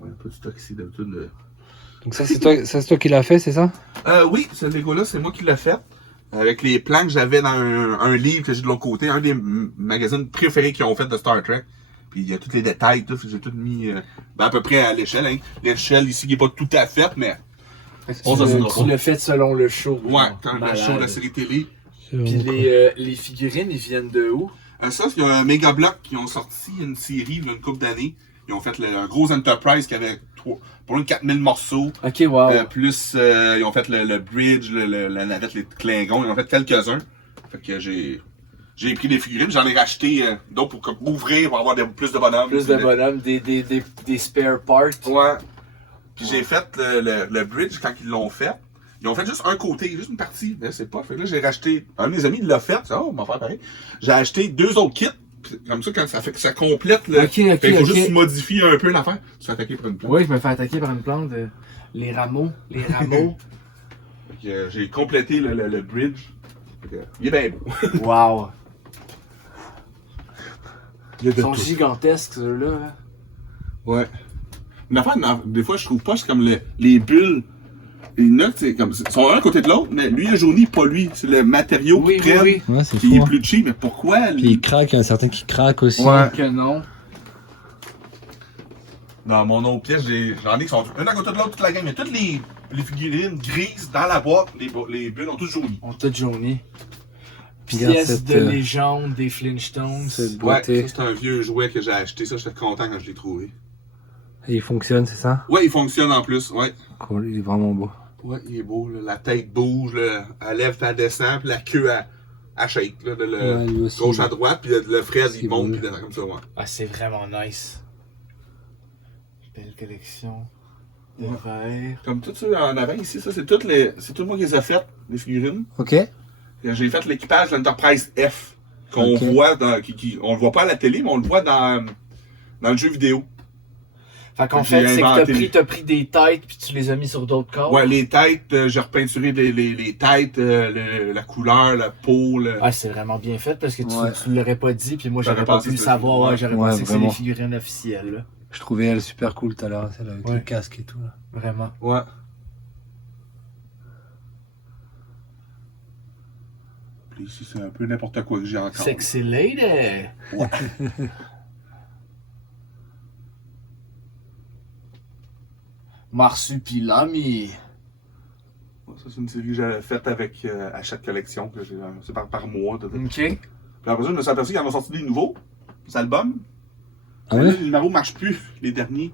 Ouais, un peu de stock ici d'habitude. Donc ça, c'est toi qui l'as fait, c'est ça? Oui, ce Lego-là, c'est moi qui l'ai fait. Avec les plans que j'avais dans un livre que j'ai de l'autre côté, un des magazines préférés qu'ils ont fait de Star Trek. Puis il y a tous les détails, tout, j'ai tout mis à peu près à l'échelle. Hein. L'échelle ici qui n'est pas tout à faite, mais Tu l'as fait selon le show. Ouais, quand le show de la série télé. Puis les figurines, ils viennent de où? Ça, il y a un Megablock qui ont sorti une série il y a une couple d'années. Ils ont fait un gros Enterprise qui avait pour une 4000 morceaux. Ok, wow. Plus, ils ont fait le bridge, la navette, les Klingons. Ils ont fait quelques-uns. Fait que j'ai pris des figurines, j'en ai racheté d'autres pour ouvrir, pour avoir plus de bonhommes. Plus de bonhommes, des spare parts. Ouais. Puis j'ai fait le bridge quand ils l'ont fait. Ils ont fait juste un côté, juste une partie. Mais c'est pas. Fait que là, j'ai racheté. Un de mes amis l'a fait. Oh, on va faire pareil. J'ai acheté 2 autres kits. Comme ça, quand ça fait que ça complète. Là, il faut juste modifier un peu l'affaire. Tu te fais attaquer par une plante. Oui, je me fais attaquer par une plante. Les rameaux. J'ai complété le bridge. Il est bien beau. Wow. Ils sont gigantesques, ceux-là. Hein? Ouais. Une affaire, des fois, je trouve pas, c'est comme les bulles. Les notes, c'est comme. Ils sont un à côté de l'autre, mais lui, il a jauni, pas lui. C'est le matériau qui prenne. Ouais, c'est qui est plus cheap, mais pourquoi? Puis il craque, il y en a certains qui craquent aussi. Ouais. Que non. Dans mon autre pièce, j'en ai qui sont une à côté de l'autre, toute la gamme. Mais toutes les figurines grises dans la boîte, les bulles ont toutes jaunies. On t'a jauni. Regarde Pièce cette, de légende des Flintstones. cette Ouais, beauté. ça c'est un vieux jouet que j'ai acheté. Ça, j'étais content quand je l'ai trouvé. Et il fonctionne, c'est ça? Ouais, il fonctionne en plus, ouais. Cool, il est vraiment beau. Ouais, il est beau, là. La tête bouge, là. Elle lève, puis elle descend, puis la queue, elle shake, là, de Ouais, lui aussi. gauche à droite, puis le Fred, C'est il monte, beau. puis comme ça, ouais. Ah, c'est vraiment nice. Belle collection de verres. Comme tout ça en avant ici, ça, c'est tout moi qui les ai faites, les figurines. Ok. J'ai fait l'équipage de l'Enterprise F, qu'on Ok. voit, on le voit pas à la télé, mais on le voit dans le jeu vidéo. Fait qu'en J'ai fait, c'est que inventé. t'as pris des têtes puis tu les as mis sur d'autres corps. Ouais, les têtes, j'ai repeinturé les têtes, la couleur, la peau, Ah, c'est vraiment bien fait parce que Ouais. tu l'aurais pas dit puis moi j'aurais J'aurais pas pensé pu le que savoir. c'était- Ouais, j'aurais Ouais, pensé que c'est vraiment. les figurines officielles. Là. Je trouvais elle super cool tout à l'heure, celle avec Ouais. le casque et tout. Là. Vraiment. Ouais. Puis ici, c'est un peu n'importe quoi que j'ai encore. Sexy lady. Ouais. Marsupilami. Ça, c'est une série que j'avais faite avec à chaque collection, que j'ai, c'est par mois. Ok. Puis après ça, je me suis aperçu qu'ils en ont sorti des nouveaux, des albums. Ah Mais ouais? là, les numéros ne marchent plus, les derniers.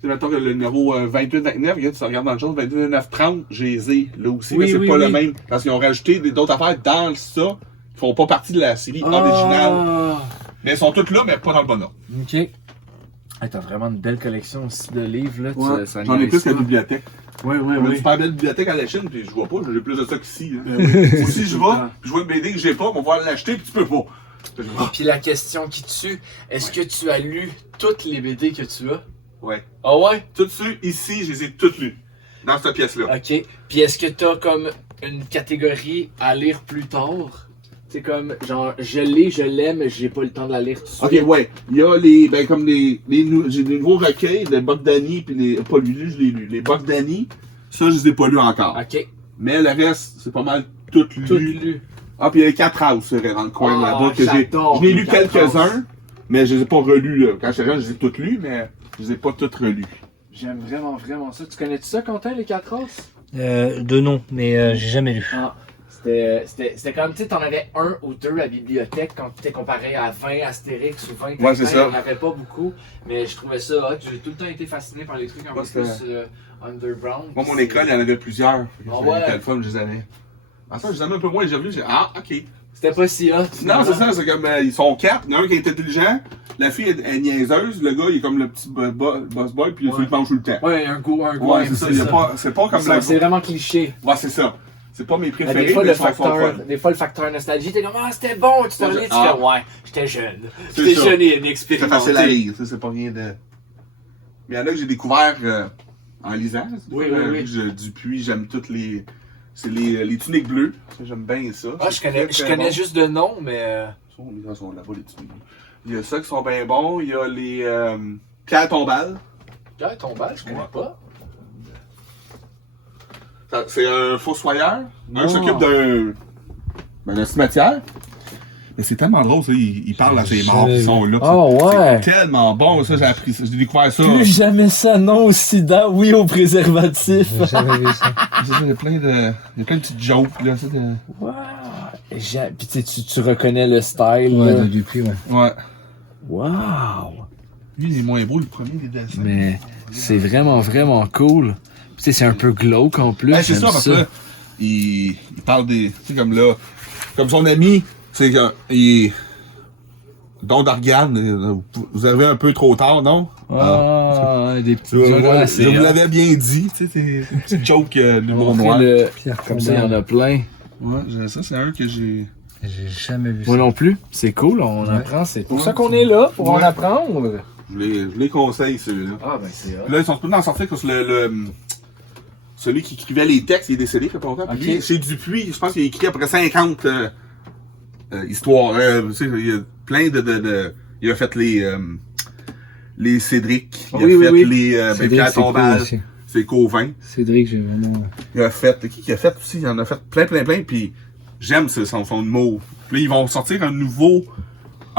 C'est maintenant que le numéro 28-29, regarde, tu regardes dans le chose, 28-29-30, j'ai les ai là aussi, Oui, mais c'est oui, pas oui. le même. Parce qu'ils ont rajouté d'autres affaires dans ça qui font pas partie de la série originale. Ah. Mais elles sont toutes là, mais pas dans le bon ordre. Ok. Hey, t'as vraiment une belle collection aussi de livres. Là. Ouais, Ça j'en ai niaise plus qu'à pas. la bibliothèque. Oui, oui, On a une oui. super belle bibliothèque à la Chine, puis je vois pas, j'ai plus de ça qu'ici. Hein. oui. Si je vais, puis je vois une BD que j'ai pas, on va pouvoir l'acheter, puis tu peux pas. Puis la question qui tue, est-ce que tu as lu toutes les BD que tu as? Ouais. Ah ouais? Toutes ceux ici, je les ai toutes lues. Dans cette pièce-là. Ok. Puis est-ce que t'as comme une catégorie à lire plus tard? C'est comme, genre, je l'aime, mais j'ai pas le temps de la lire tout de suite. Ok, ouais. Il y a comme j'ai des nouveaux recueils, les Bogdani, puis pas lui, je l'ai lu. Les Bogdani, ça, je les ai pas lus encore. Ok. Mais le reste, c'est pas mal tout lu. Tout lu. Ah, puis il y a les 4 House, c'est vrai, dans le coin Ah, là-bas, que j'adore je l'ai les lu 4 quelques-uns, mais je les ai pas relus, là. Quand j'étais jeune, je les ai toutes lues, mais je les ai pas toutes relus. J'aime vraiment, vraiment ça. Tu connais-tu ça, Quentin, les 4 races? De nom, mais j'ai jamais lu. Ah. C'était comme, tu sais, t'en avais un ou deux à la bibliothèque quand tu t'es comparé à 20 Astérix ou 20 Ouais, c'est ça. Il n'y en avait pas beaucoup, mais je trouvais ça hot. J'ai tout le temps été fasciné par les trucs un peu c'était- plus underground. Moi, mon école, il y en avait plusieurs. Ah ouais? C'était le fun, je les avais. En ça, je les avais un peu moins, j'ai vu, ok. C'était pas si hot. Non, finalement. c'est ça, c'est comme, ils sont 4, il y en a un qui est intelligent, la fille est niaiseuse, le gars, il est comme le petit boss boy, puis il Ouais. se mange tout le temps. Ouais, un goût, Ouais, c'est ça, c'est pas comme C'est vraiment cliché. Ouais, c'est ça. C'est pas mes Mais préférés, des fois, mais le ils sont fun. facteur, le facteur nostalgie, t'es comme, ah, c'était bon, tu t'en Ouais, dis, tu ah. fais, ouais, j'étais jeune. C'est J'étais ça. jeune et C'est inexpérimenté. facile à lire, ça, c'est pas rien de. Mais il y en a que j'ai découvert en lisant. Oui, oui, oui. Dupuis, j'aime toutes les. C'est les tuniques bleues. Ça, j'aime bien ça. Ah, je connais juste de nom, mais. Ils sont là-bas, les tuniques bleues. Il y a ça qui sont bien bons. Il y a les pierres tombales. Ah, ton bal, je connais Ouais. pas. C'est un fossoyeur. Un Oh. s'occupe d'un cimetière. Mais c'est tellement drôle, ça. Il parle à ses morts qui sont là. Oh, ouais. C'est tellement bon, ça. J'ai appris ça. J'ai découvert ça. Plus jamais ça, non au sida, oui au préservatif. J'ai jamais vu ça. Il y a plein de petites jokes, là. Ça, Wow. Puis tu reconnais le style. Ouais, là. de Dupuis, ouais. Ouais. Wow. Lui, il est moins beau, le premier des dessins. Mais c'est vraiment, vraiment cool. Tu sais, c'est un peu glauque en plus. Ben, c'est j'aime ça, parce que là, il parle des. Tu sais, comme là. Comme son ami, c'est qu'il. Don d'Argane, vous avez un peu trop tard, non? Ah, des petits Je vous l'avais bien dit, tu sais, c'est une petite joke de l'humour noir. Pierre Comme ça, il y en a plein. Ouais, ça, c'est un que j'ai. J'ai jamais vu ça. Moi non plus. C'est cool, on Ouais. apprend. C'est pour Ouais. ça qu'on est là, pour en Ouais. apprendre. Je les conseille, ceux-là. Ah, ben c'est Puis là, ils sont tous dans sortir parce que celui qui écrivait les textes, il est décédé, il fait pas longtemps. Puis Ok. lui, chez Dupuis, je pense qu'il a écrit après 50 histoires. Tu sais, il y a plein il a fait les Cédric, il Oui, a oui, fait oui. les Cédric, Pierre c'est cool Tombal, aussi. c'est Cauvin. Cédric, j'ai vraiment. Il a fait, qui a fait aussi, il en a fait plein, puis j'aime son humour. Puis là, ils vont sortir un nouveau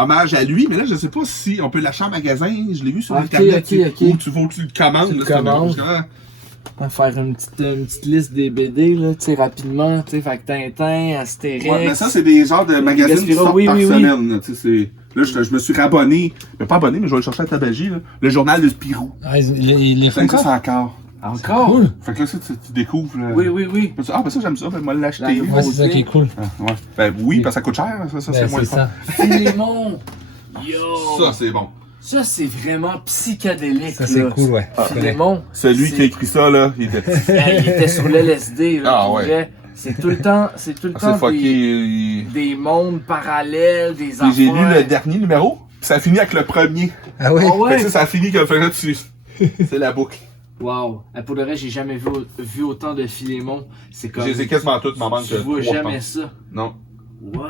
hommage à lui, mais là, je sais pas si on peut l'acheter en magasin. Je l'ai vu sur Ok, Internet. ok. Ou tu le commandes. Tu le là, commandes. c'est On va faire une petite liste des BD, là, tu sais, rapidement, tu sais, fait que Tintin, Astérix. Ouais, mais ça, c'est des genres de magazines qui Gaspiro, sortent oui, par oui, oui. semaine. Là, tu sais, là, je me suis rabonné. Mais pas abonné, mais je vais le chercher à Tabagie. Là. Le journal de Spirou. Ah, ils les font Ça, encore? c'est encore. Encore? Cool. Fait que là, tu découvres. Là. Oui. Ah, ben ça, j'aime ça. Ben, moi, l'acheter. La Ouais, c'est ça qui est cool. Ah, ouais. Ben oui, parce que ça coûte cher. Ça Ben, c'est moins le c'est fun. ça. Filémon! Yo! Ça, c'est bon. Ça, c'est vraiment psychédélique, Ça, c'est là. cool, ouais. Filémon. Celui c'est- qui a écrit ça, là, il était petit. Il était sur l'LSD, là, Ah, pour ouais. vrai. C'est tout le temps, C'est des, fucké. des mondes parallèles, des Puis affaires. j'ai lu le dernier numéro, puis ça a fini avec le premier. Ah oui? Ah ouais? Fait que ça a fini comme fait là dessus. C'est la boucle. Wow. Pour le reste, j'ai jamais vu autant de Filémon. C'est comme. Je les ai quasiment toutes, m'en manque Tu vois 3, je jamais pense. ça. Non. Wow.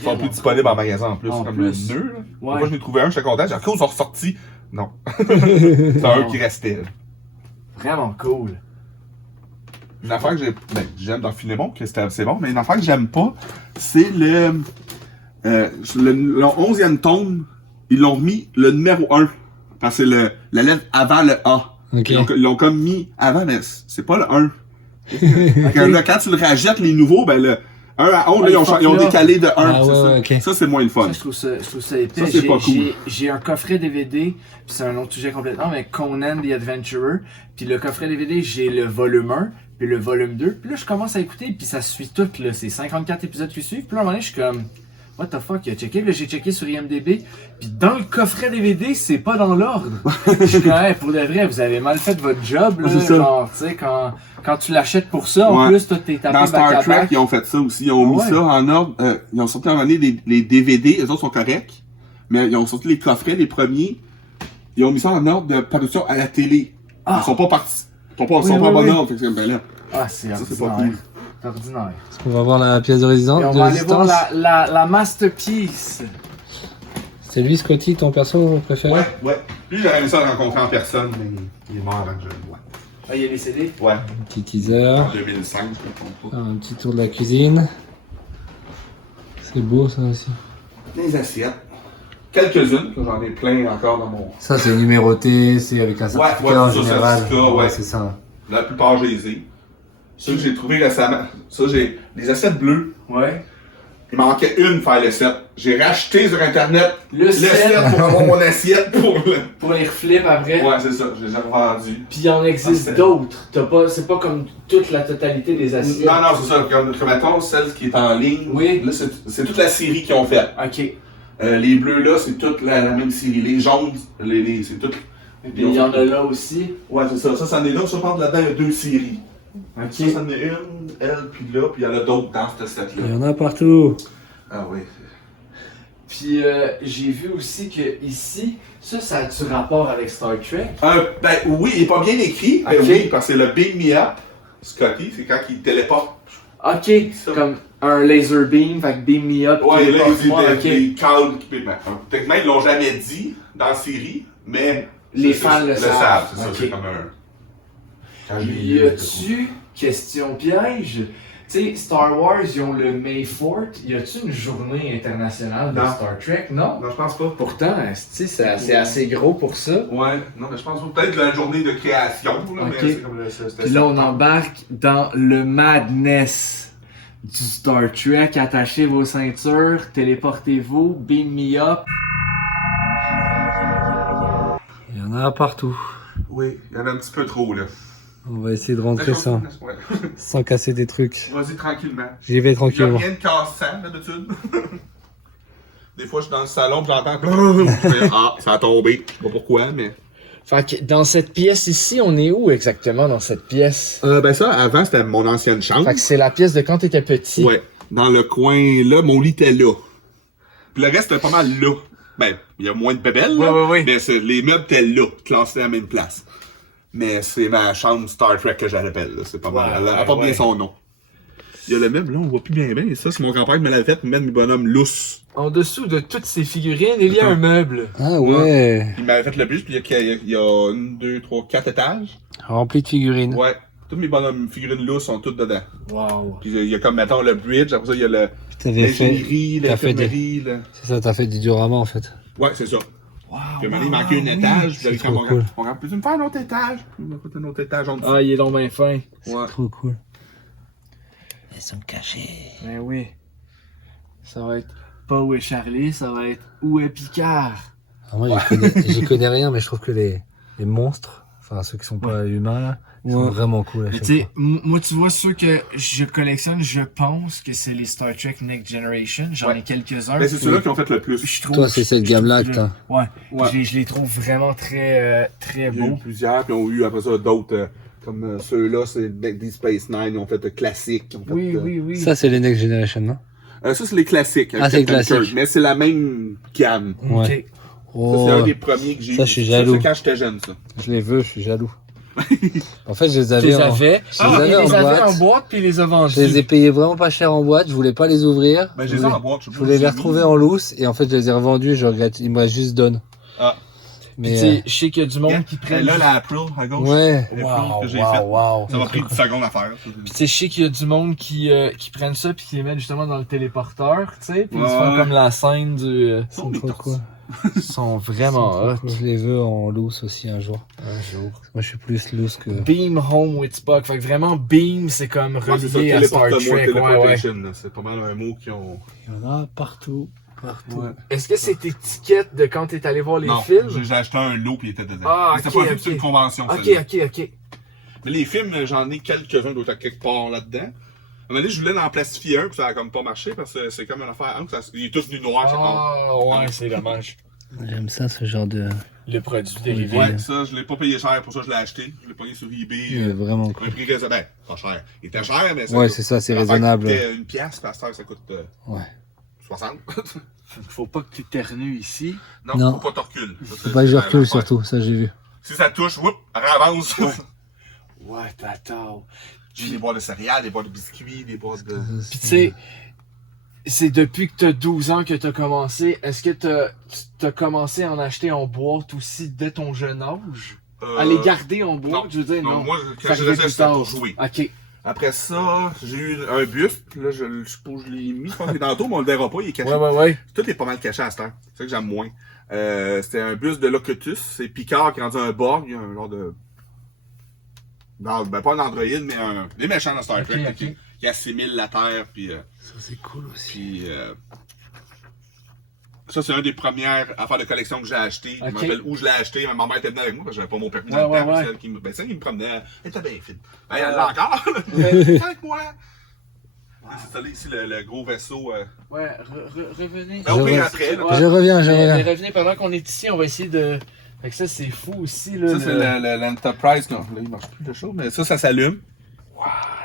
Ils sont plus disponibles en magasin en plus. En comme plus. le nœud. Là. Ouais. Moi, je l'ai trouvé un, j'étais content. J'ai dit, OK, ils sont ressortis. Non. C'est un Non. qui restait. Là. Vraiment cool. Une affaire que j'aime dans Filémon, que c'est bon, mais une affaire que j'aime pas, c'est le 11e tome, ils l'ont remis le numéro 1. Parce que c'est la lettre avant le A. Ok. Ils l'ont comme mis avant, mais c'est pas le 1. Quand tu le rajettes, les nouveaux, ben le 1 à 11, là, ils ont décalé de 1. Ah c'est ouais, ça. ouais, ok. Ça, c'est moins le fun. Ça, je trouve ça épais. Ça, c'est pas cool. J'ai un coffret DVD, puis c'est un autre sujet complètement, mais Conan the Adventurer. Puis le coffret DVD, j'ai le volume 1, puis le volume 2. Puis là, je commence à écouter, puis ça suit tout, là. C'est 54 épisodes qui suivent. Puis là, à un moment donné, je suis comme, what the fuck, il a checké. Puis là, j'ai checké sur IMDb. Puis dans le coffret DVD, c'est pas dans l'ordre. Je suis comme, hey, pour de vrai, vous avez mal fait votre job, là. C'est ça. Genre, tu sais, quand tu l'achètes pour ça, en Ouais. plus, toi, t'es tapé Dans Star back à Trek, back. ils ont fait ça aussi. Ils ont mis Ouais. ça en ordre. Ils ont sorti en année les DVD, les autres sont corrects. Mais ils ont sorti les coffrets, les premiers. Ils ont mis ça en ordre de parution à la télé. Ah. Ils sont pas partis. Ils sont pas Oui, en oui, bon oui. ordre. Fait que c'est ben là. Ah, c'est Ça, c'est pas ordinaire. cool. C'est ordinaire. On va voir la pièce de résistance. Et on de va aller voir résistance. la masterpiece. C'est lui, Scotty, ton perso préféré? Ouais. Lui, j'aurais aimé ça le rencontrer en personne, mais il est mort avant que je le voie. Ah, il y a les CD? Ouais. Un petit teaser. En 2005, je me trompe pas. Un petit tour de la cuisine. C'est beau ça aussi. Les assiettes. Quelques-unes, que j'en ai plein encore dans mon. Ça c'est numéroté, c'est avec un certificat ouais, en c'est ça, général. certificat, ouais. C'est ça. La plupart, je les ai. Ceux que j'ai trouvé récemment. Ça, j'ai les assiettes bleues. Ouais. Il m'en manquait une pour faire le set. J'ai racheté sur internet Le set. pour avoir mon assiette pour le. Pour les reflips après. Ouais, c'est ça, je les ai revendus. Puis il en existe Ah, d'autres. C'est pas comme toute la totalité des assiettes. Non, c'est ça. Comme mettons, celle qui est en ligne. Oui. Là, c'est toute la série qu'ils ont faite. Ok. Les bleus là, c'est toute la même série. Les jaunes, c'est tout. Puis il y en a là aussi. Ouais, c'est ça. Ça en est là. Ça, par là-dedans, il y a 2 séries. Ok. Ça en est une, elle, puis là, puis il y en a d'autres dans cette set-là. Il y en a partout. Ah oui. Puis j'ai vu aussi que ici, ça a-tu rapport avec Star Trek? Ben oui, il est pas bien écrit. Ok. Ben oui, parce que c'est le Beam Me Up. Scotty, c'est quand il téléporte. Ok. Ça. Comme un laser beam, fait que beam me up. Ouais, là, il dit téléporte-moi, ok. des câbles qui peuvent. Techniquement, ils l'ont jamais dit dans la série, mais. Les fans le savent. C'est ça, Ok. c'est comme un. Quand je l'ai Y lu, a-tu, question piège, tu sais, Star Wars, ils ont le May 4th, y a-tu une journée internationale de Non. Star Trek? Non? Non, je pense pas. Pourtant, tu sais, c'est assez gros pour ça. Ouais, non, mais je pense peut-être la journée de création, là, Ok. mais c'est comme c'était Puis là, on embarque dans le madness du Star Trek. Attachez vos ceintures, téléportez-vous, beam me up. Il y en a partout. Oui, il y en a un petit peu trop, là. On va essayer de rentrer sans, Ouais. sans casser des trucs. Vas-y tranquillement. J'y vais Il n'y a tranquillement. rien de cassant, d'habitude. Des fois, je suis dans le salon, puis j'entends. Ah, ça a tombé. Je sais pas pourquoi, mais. Fait que dans cette pièce ici, on est où exactement dans cette pièce? Ben ça, avant, c'était mon ancienne chambre. Fait que c'est la pièce de quand t'étais petit. Ouais. Dans le coin, là, mon lit était là. Puis le reste, c'était pas mal là. Ben, il y a moins de bébelles, là. Ouais. Mais les meubles étaient là, classés à la même place. Mais c'est ma chambre Star Trek que j'appelle, là. C'est pas mal. Elle a pas bien son nom. Il y a le meuble, là, on voit plus bien. Et ça, c'est mon grand-père qui me l'avait fait pour mettre mes bonhommes lousses. En dessous de toutes ces figurines, il y a un meuble. Ah ouais. Il m'avait fait le bus, puis il y a 1, 2, 3, 4 étages. Rempli de figurines. Ouais. Toutes mes bonhommes figurines lousses sont toutes dedans. Wow. Puis il y a comme, mettons, le bridge, après ça, il y a l'ingénierie, l'infirmerie. C'est ça, t'as fait du diorama en fait. Ouais, c'est ça. Wow. Puis à un moment donné, il manquait un étage. Puis C'est trop cool. on peut-tu me faire un autre étage? Puis on a fait un autre étage en dessous. Ah, il est donc bien fin. Ouais. Trop cool. Ils sont cachés. Ben oui. Ça va être pas où est Charlie, ça va être où est Picard. Ah, moi, j'y connais rien, mais je trouve que les monstres, enfin ceux qui sont pas humains là, ils sont vraiment cool à Mais chaque tu sais, fois. moi, tu vois, ceux que je collectionne, je pense que c'est les Star Trek Next Generation. J'en ai quelques-uns. Mais c'est ceux-là qui ont fait le plus. Je trouve, Toi, c'est cette gamme-là que t'as. Ouais. Ouais. Je les trouve vraiment très Il y a eu beaux. plusieurs, puis on a eu après ça d'autres, comme ceux-là, c'est des Space Nine, ils ont fait le classique. Ils ont fait, Oui. Ça, c'est les Next Generation, non? ça, c'est les classiques. Ah, c'est les Captain classiques. Kirk, mais c'est la même gamme. Ouais. Ok. Ça, c'est un des premiers que j'ai eu. Ça, je suis jaloux. C'est quand j'étais jeune, ça. Je les veux, je suis jaloux. En fait, je les Tu avais, les en... avais. je les avais il en les avait boîte. en boîte, puis il les a vendus. Je les ai payés vraiment pas cher en boîte, je voulais pas les ouvrir. Ben, je les ai en boîte. Je voulais les retrouver en loose, et en fait, je les ai revendus, je regrette. Il m'a juste donné. Ah. Puis tu Mais, sais, je sais qu'il y a du monde qui Et prennent. là, la April, à gauche. ouais. L'April que j'ai Wow, faite. wow. Ça m'a pris une seconde à faire. Puis tu sais, je sais qu'il y a du monde qui prennent ça puis qui les mettent justement dans le téléporteur, tu sais, puis ils Ouais. se font comme la scène du... Ils sont trop cool. Ils sont vraiment hot. Je les veux en loose aussi un jour. Un jour. Moi, je suis plus loose que... Beam Home with Spock. Fait que vraiment, Beam, c'est comme Ouais, c'est ça, relié à Star téléporte-moi, Trek. Ouais, ouais. téléportation, là. C'est pas mal un mot qui ont. Il y en a partout. Partout. Ouais. Est-ce que c'est tes tickets de quand t'es allé voir les Non, films? j'ai acheté un lot puis il était dedans. Ah, Mais ok, c'était pas ok. une convention. Ok, celle-là. ok. Mais les films, j'en ai quelques-uns d'autres quelque part là-dedans. À un moment donné, je voulais en plastifier un, puis ça a comme pas marché, parce que c'est comme une affaire. Hein, il est tous venu noir, c'est Ah, ouais, c'est dommage. J'aime ça, ce genre de... Le produit dérivé. Ouais, ça, je l'ai pas payé cher, pour ça je l'ai acheté. Je l'ai payé sur eBay. Il est vraiment cool. Un prix raisonnable. Pas cher. Il était cher, mais ça. Ouais, c'est ça, c'est raisonnable. C'était une pièce, puis à cette heure, ça coûte Ouais. 60. Faut pas que tu éternues ici. Non, Non. faut pas que tu recules. Ça, Faut pas que je recule surtout, ça j'ai vu. Si ça touche, whoop, avance. Ouais, t'attends. J'ai des boîtes de céréales, des boîtes de biscuits, des boîtes de. Puis tu sais, c'est depuis que t'as 12 ans que t'as commencé. Est-ce que t'as commencé à en acheter en boîte aussi dès ton jeune âge? À les garder en boîte, non. je veux dire, non. Moi, Ça quand j'ai arrivait resté, plus c'était tard. pour jouer. Ok. Après ça, j'ai eu un buste. Là, je suppose que je l'ai mis. Je pense qu'il est tantôt, mais on le verra pas, il est caché. Ouais. Tout est pas mal caché à cette heure. C'est ça que j'aime moins. C'était un buste de Locutus. C'est Picard qui a rendu un Borg, un genre de. Non, ben pas un androïde, mais des méchants dans Star Trek ok. qui assimilent la Terre. Puis, Ça c'est cool aussi. ça, c'est une des premières affaires de collection que j'ai acheté. Je me rappelle où je l'ai acheté. Ma mère était venue avec moi parce que j'avais pas mon permis dans le temps. C'est elle qui me, c'est elle qui me promenait. Elle était bien fine. Ben, elle l'a encore. Viens avec moi. C'est allé ici le gros vaisseau. Ouais, revenez. Ben, au pire après. Là. Je reviens. Mais revenez pendant qu'on est ici, on va essayer de. Fait que ça, c'est fou aussi, là. Ça, c'est l'Enterprise. Là, il marche plus le show, mais ça s'allume.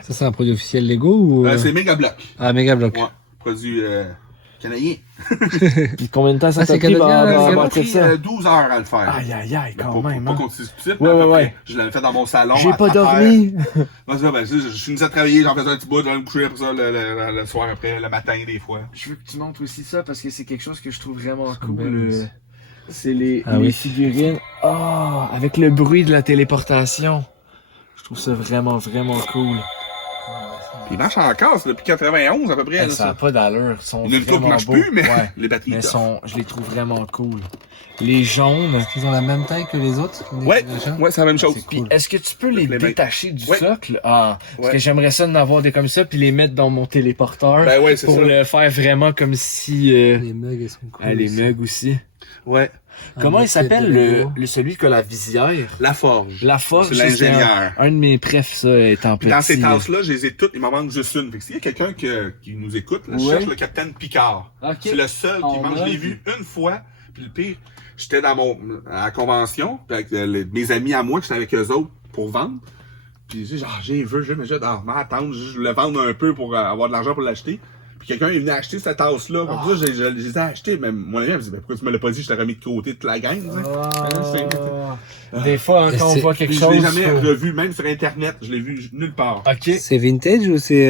Ça c'est un produit officiel Lego ou... C'est Megablock. Ah, Megablock. Ouais, produit canadien. Combien de temps ça Ah, t'a c'est pris canadien, à Ça m'a bâtir pris ça? 12 heures à le faire. Aïe, quand même. Pas Hein. qu'on se dispute, Ouais, mais à peu ouais. près, je l'avais fait dans mon salon. J'ai pas à terre. dormi. Moi, ça, ben, je finissais de travailler, j'en faisais un petit bout, j'allais me coucher après ça le soir après, le matin des fois. Je veux que tu montres aussi ça parce que c'est quelque chose que je trouve vraiment C'est cool. belle aussi. C'est les oui. figurines. Ah, avec le bruit de la téléportation. Je trouve ça vraiment cool. Puis il marche encore, c'est depuis 91 à peu près. Hey, là, ça n'a pas d'allure. Ils sont Il y en a une couple qui vraiment marche beaux. plus, mais Ouais. les batteries Mais tough. je les trouve vraiment cool. Les jaunes. Ils ont la même taille que les autres? Ouais, c'est la même chose. Puis est-ce que tu peux les Les détacher du Ouais. socle? Ah, parce Ouais. que j'aimerais ça d'en avoir des comme ça puis les mettre dans mon téléporteur Ben ouais, c'est pour ça. le faire vraiment comme si... Les mugs, elles sont cool. les aussi. mugs aussi. Ouais. Comment il bucket s'appelle de Lego. celui qui a la visière? La forge. La forge, C'est c'était l'ingénieur. un de mes prefs, ça, étant Puis petit. dans ces tasses-là, je les ai toutes, il m'en manque juste une. Fait que s'il y a quelqu'un qui nous écoute, là, je Ouais. cherche le capitaine Picard. Ok. C'est le seul qui En mange. Je l'ai mug. vu une fois. Puis le pire, j'étais à la convention, puis avec mes amis à moi, j'étais avec eux autres pour vendre. Puis j'ai dit, genre, mais j'ai attendre, je le vendre un peu pour avoir de l'argent pour l'acheter. Puis quelqu'un est venu acheter cette tasse-là. Comme ça, je les ai achetés. Mais mon ami, elle me dit, pourquoi tu me l'as pas dit, je t'aurais mis de côté de la gang, tu sais. Des fois, quand on c'est- voit quelque Puis chose... je l'ai jamais revu, même sur Internet. Je l'ai vu nulle part. Ok. C'est vintage ou c'est...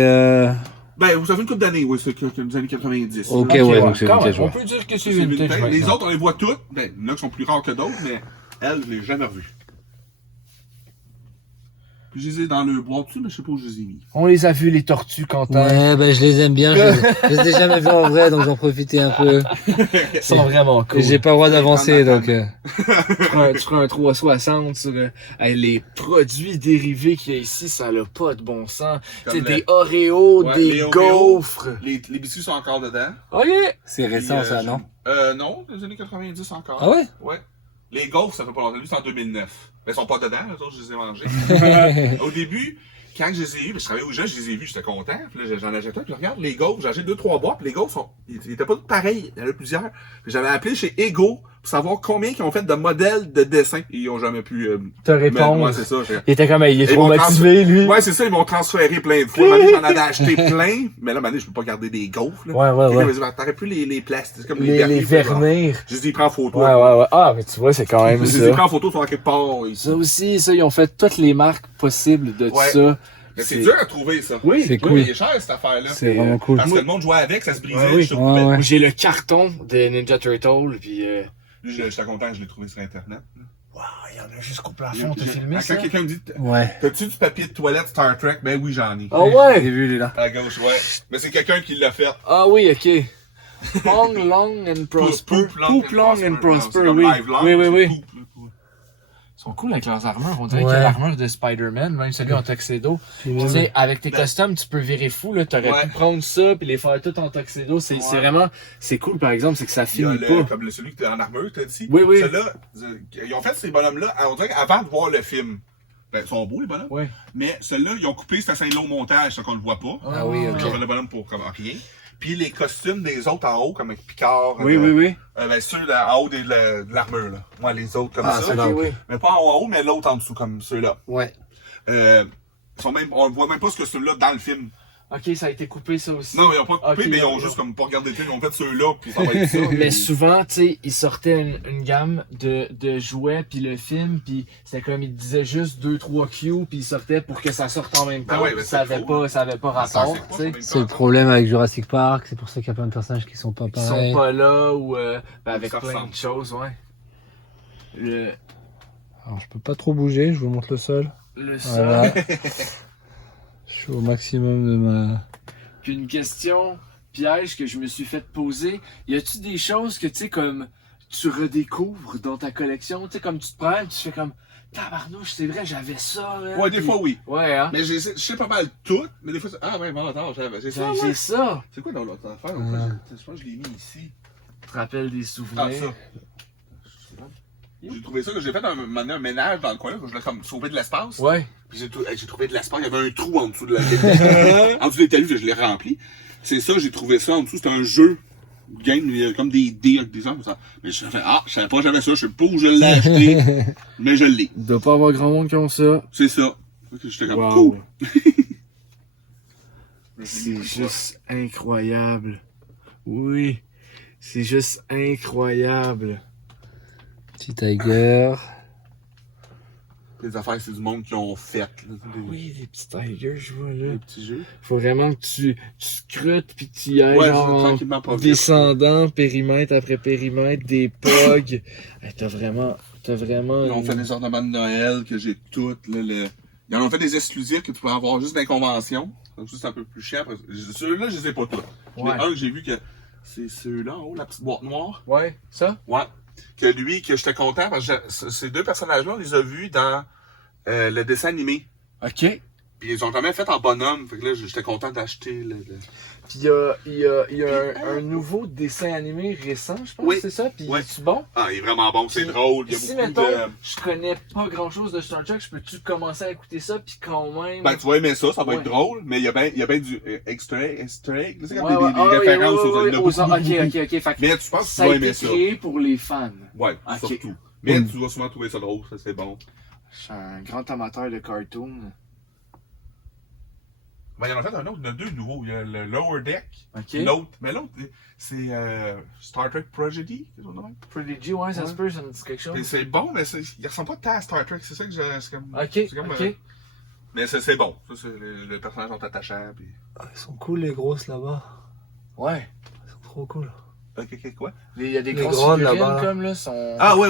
Ben, ça fait une couple d'années, oui, c'est les années 90. Ok, ouais, donc c'est quand vintage, même, On ouais. peut dire que c'est C'est vintage. vintage. par Les exemple. autres, on les voit toutes. Ben, il y en a qui sont plus rares que d'autres, mais elle, je l'ai jamais revue. Je les ai dans le boîte dessus, mais je sais pas où je les ai mis. On les a vus, les tortues, Quentin. Ouais, ben je les aime bien. Je les ai jamais vus en vrai, donc j'en profitais un peu. Ils sont vraiment cool. J'ai pas le droit d'avancer, donc... Tu feras un 360 sur les produits dérivés qu'il y a ici, ça n'a pas de bon sens. Tu sais, des Oreos, Ouais, des les Oreos. gaufres. Les biscuits sont encore dedans. OK. C'est récent, Puis, ça, non? Non, des années 90 encore. Ah ouais? Ouais. Les gaufres, ça fait pas longtemps. Lui, c'est en 2009. Mais ils sont pas dedans, les autres, je les ai mangés. Au début, quand je les ai eus, je travaillais au jeu, je les ai vus, j'étais content. Puis là, j'en achète un, puis regarde, les gaufres, j'ai acheté 2-3 boîtes, puis les gaufres, ils étaient pas tous pareils, il y en a plusieurs. Puis j'avais appelé chez Ego pour savoir combien ils ont fait de modèles de dessin. Ils ont jamais pu te répondre. Moi, c'est ça. Il était comme, il est Ils trop m'ont motivé, lui. Ouais, c'est ça, ils m'ont transféré plein de fois. J'en avais acheté plein, mais là, maintenant, je peux pas garder des gaufres. Là. Ouais. Puis là, t'aurais pu les plastiques, comme Les vernir. Je les ai pris en photo. Ouais. Ah, mais tu vois, c'est quand même Je les ai pris ça. en photo sur quelque part. Ici. Ça aussi, ils ont fait toutes les marques possibles de Ouais. ça. Mais c'est dur à trouver, ça. Oui, c'est Oui, cool. il est cher, cette affaire-là. C'est vraiment cool. Parce que le monde jouait avec, ça se brisait. Ouais, oui. Je te Ouais, coupais. ouais. J'ai le carton de Ninja Turtle, puis Lui, j'étais content, je l'ai trouvé sur Internet. wow, il y en a jusqu'au plafond, t'as filmé Quand ça? quelqu'un me dit, Ouais. t'as-tu du papier de toilette Star Trek? Ben oui, j'en ai. Ah ouais? J'ai vu, lui, là. À gauche, ouais. Mais c'est quelqu'un qui l'a fait. Ah oui, ok. Long, long and prosper. Poop, long and prosper, oui. Oui. Ils sont cool avec leurs armures. On dirait qu'il y a Ouais. l'armure de Spider-Man, même celui en tuxedo. Puis Tu même- sais, avec tes costumes, tu peux virer fou, là. T'aurais Ouais. pu prendre ça puis les faire tout en tuxedo. C'est vraiment, c'est cool, par exemple, c'est que ça Il y a finit pas. comme celui qui était en armure, t'as dit. Oui, oui. Celui-là, ils ont fait ces bonhommes-là, on dirait avant de voir le film. Ben, ils sont beaux, les bonhommes. Ouais. Mais ceux-là, ils ont coupé, c'est assez long montage, ça qu'on le voit pas. Ah oui, ok. Ils ont fait le bonhomme pour comme rien. Puis les costumes des autres en haut, comme avec Picard. Oui. Ben, ceux en haut de l'armure, là. Moi, les autres comme Ah, ça. c'est là. oui. Mais pas en haut, mais l'autre en dessous, comme ceux-là. Ouais. Ils sont même, on ne voit même pas ce costume-là dans le film. Ok, ça a été coupé, ça aussi. Non, ils n'ont pas coupé, Ok, mais ils ont non. juste comme pas regardé le film, ils ont fait ceux-là, puis ça va être ça. Mais souvent, tu sais, ils sortaient une gamme de jouets, puis le film, puis c'était comme, ils disaient juste 2-3 Q, puis ils sortaient pour que ça sorte en même temps. Ben ouais, puis ben ça c'est avait faux, pas, ça avait pas Ça, rapport, c'est pas tu sais. ça, C'est le problème avec Jurassic Park, c'est pour ça qu'il y a plein de personnages qui sont pas Ils pareils. sont pas là, ou avec Ça plein ressemble. de choses, ouais. Le Alors je peux pas trop bouger, je vous montre le sol. sol. Voilà. Je suis au maximum de ma... Puis une question piège que je me suis fait poser, y a-tu des choses que, tu sais, comme, tu redécouvres dans ta collection, tu sais, comme tu te prends, tu fais comme, tabarnouche, c'est vrai, j'avais ça, là. Ouais, des Puis- fois, oui. Ouais, hein. Mais je sais pas mal tout, mais des fois, ah ouais, bon, attends, j'ai ça. J'ai Ouais. ça. C'est quoi dans l'autre affaire? Je pense que je l'ai mis ici. Tu te rappelles des Ah, souvenirs. ça. J'ai trouvé ça, que j'ai fait un ménage dans le coin, là, que je voulais comme sauver de l'espace. Ouais. Puis j'ai trouvé de l'espace, il y avait un trou en dessous de la en dessous des talus, je l'ai rempli. C'est ça, j'ai trouvé ça en dessous, c'était un jeu game, il y a comme des dés avec des gens, ça. Mais je fais, je savais pas j'avais ça, je sais pas où je l'ai acheté, mais je l'ai. Il doit pas avoir grand monde qui ont ça. C'est ça. J'étais comme Wow. cool. C'est juste incroyable. Oui. C'est juste incroyable. Petit Tiger. Les affaires, c'est du monde qui ont fait. Là, Oui, des petits tigers, je vois là. des petits jeux. Faut vraiment que tu scrutes puis tu y ailles Ouais, genre, tranquillement, pas vite. descendant, périmètre après périmètre, des pogs. Hey, t'as vraiment Ils ont fait des ornements de Noël que j'ai toutes. Là, Ils en ont fait des exclusifs que tu peux avoir juste dans les conventions. Donc, ça, c'est un peu plus cher. Ceux-là, je les ai pas tous. Ouais. Un que j'ai vu que c'est ceux-là en haut, la petite boîte noire. Ouais, ça? Ouais. Que lui, que j'étais content parce que ces deux personnages-là, on les a vus dans le dessin animé. OK. Puis ils ont quand même fait en bonhomme. Fait que là, j'étais content d'acheter le. Puis il y a un nouveau dessin animé récent, je pense, Oui. c'est ça? Puis Ouais. est-tu bon? Ah, il est vraiment bon, c'est Puis, drôle. Il y a si, beaucoup mettons, de. je connais pas grand-chose de Star Trek, je peux-tu commencer à écouter ça, puis quand même... Ben, tu vas aimer ça, ça va Ouais. être drôle, mais il y a bien du extra egg. Tu sais, comme Ouais, des ouais. Ah, oui, références oui, aux oui, il y en a aux- beaucoup, Ok, beaucoup. ok. Fait que Mais tu penses que ça tu a vas été aimer ça. créé pour les fans. Ouais, Ok. surtout. Mais tu vas souvent trouver ça drôle, ça c'est bon. Je suis un grand amateur de cartoons. Ben, il y en a fait un autre, il y en a deux nouveaux. Il y a le Lower Deck. Ok. L'autre, mais l'autre, c'est Star Trek Prodigy, quelque chose de même. Prodigy, ouais, ça Ouais. se peut, ça me dit quelque Puis chose. c'est bon, mais il ressemble pas tant à Star Trek, c'est ça que j'ai. C'est comme, Ok, c'est comme, ok. mais c'est bon. Ça, les personnages sont attachants. Puis... Ils sont cool les grosses là-bas. Ouais. Ils sont trop cool. Ok, quoi? Il y a des Les grosses grandes figurines là-bas. comme là, sont... Ah, ouais.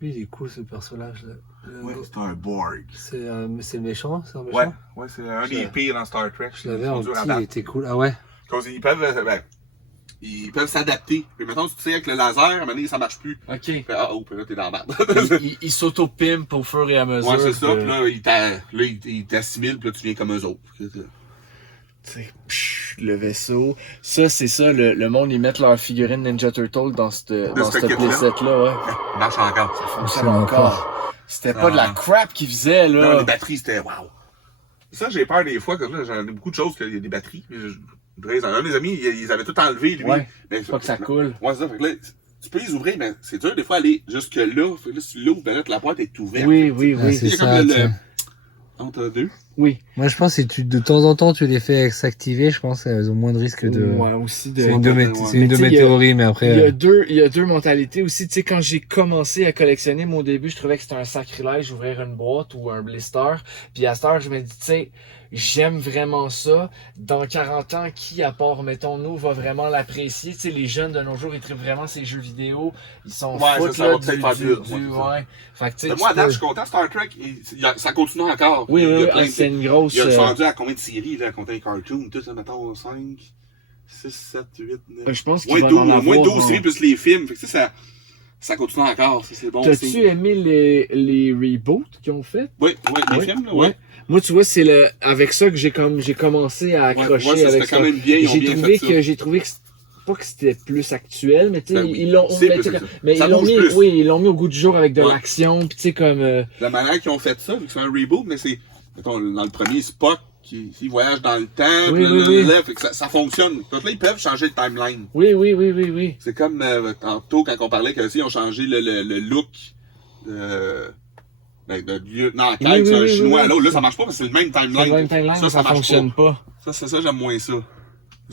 Lui, il est cool ce personnage-là. Ouais, c'est un Borg. C'est le méchant, c'est un méchant? Ouais, c'est un des pires dans Star Trek. Je l'avais en petit, il était cool. Ah ouais? Parce qu'ils peuvent, ils peuvent s'adapter. Puis mettons, tu sais, avec le laser, à un moment donné, ça marche plus. OK. Puis, puis là, t'es dans la merde. Ils s'auto-pimpent au fur et à mesure. Ouais, c'est ça. Puis là, ils t'assimilent, puis là, tu viens comme eux autres. T'sais, le vaisseau. Ça, c'est ça, le monde, ils mettent leur figurine Ninja Turtle dans ce kit-là. playset-là, ouais. Il marche encore. Ça fonctionne encore. C'était pas de la crap qu'ils faisaient, là. Non, les batteries, c'était wow. Ça, j'ai peur des fois, comme là, j'en ai beaucoup de choses qu'il y a des batteries. Un des amis, ils avaient tout enlevé, lui. Ouais, mais, pas que ça coule. Ouais, c'est ça. Fait que là, tu peux les ouvrir, mais c'est dur des fois aller jusque là. Fait que là, si tu l'ouvres, ben là, la boîte est ouverte. Oui. C'est Il y a ça, comme tiens. entre deux. Oui. Moi, je pense que si de temps en temps tu les fais s'activer, je pense qu'elles ont moins de risques de. Ouais, aussi de. C'est une de mes, c'est une de Mais mes tu sais, théories, mais après. Il y a deux mentalités aussi. Tu sais, quand j'ai commencé à collectionner, moi, au début, je trouvais que c'était un sacrilège d'ouvrir une boîte ou un blister. Puis à cette heure, je me dis, tu sais, j'aime vraiment ça. Dans 40 ans, qui, à part, mettons, nous, va vraiment l'apprécier? Tu sais, les jeunes de nos jours, ils trippent vraiment ces jeux vidéo. Ils sont Ouais, fous, ça là, va peut-être faire mieux. ouais. Fait que, tu sais, Moi, à date, je suis content. Star Trek, ça continue encore. Oui, Il y a plein de- c'est une grosse... Il a rendu à combien de séries, là, à compter les cartoons, tout ça, mettons, 5, 6, 7, 8, 9. je pense Moins qu'il de va en 12, avoir. moins de 12 séries plus les films. Fait que ça continue encore. C'est bon. T'as-tu aimé les reboots qu'ils ont fait? Oui, les films, là, ouais. Moi, tu vois, c'est avec ça que j'ai commencé à accrocher Ouais, ça, avec c'était quand même bien. Ils ont bien fait ça. J'ai trouvé que pas que c'était plus actuel, mais tu sais, Ben oui, ils l'ont, c'est mais, plus tu sais, actuel. mais Ça ils l'ont bouge mis, plus. oui, ils l'ont mis au goût du jour avec de Ouais. l'action, puis tu sais, comme, La manière qu'ils ont fait ça, vu que c'est un reboot, mais c'est, mettons, dans le premier, Spock, qui voyage dans le temps, Oui, puis oui. fait que ça fonctionne. Donc là, ils peuvent changer le timeline. oui. C'est comme, tantôt, quand on parlait qu'ils ont changé le look, de lieutenant en quête, c'est un chinois. oui. Là, là, ça marche pas parce que c'est le même timeline. Le même timeline, ça marche fonctionne pas. Ça, j'aime moins ça.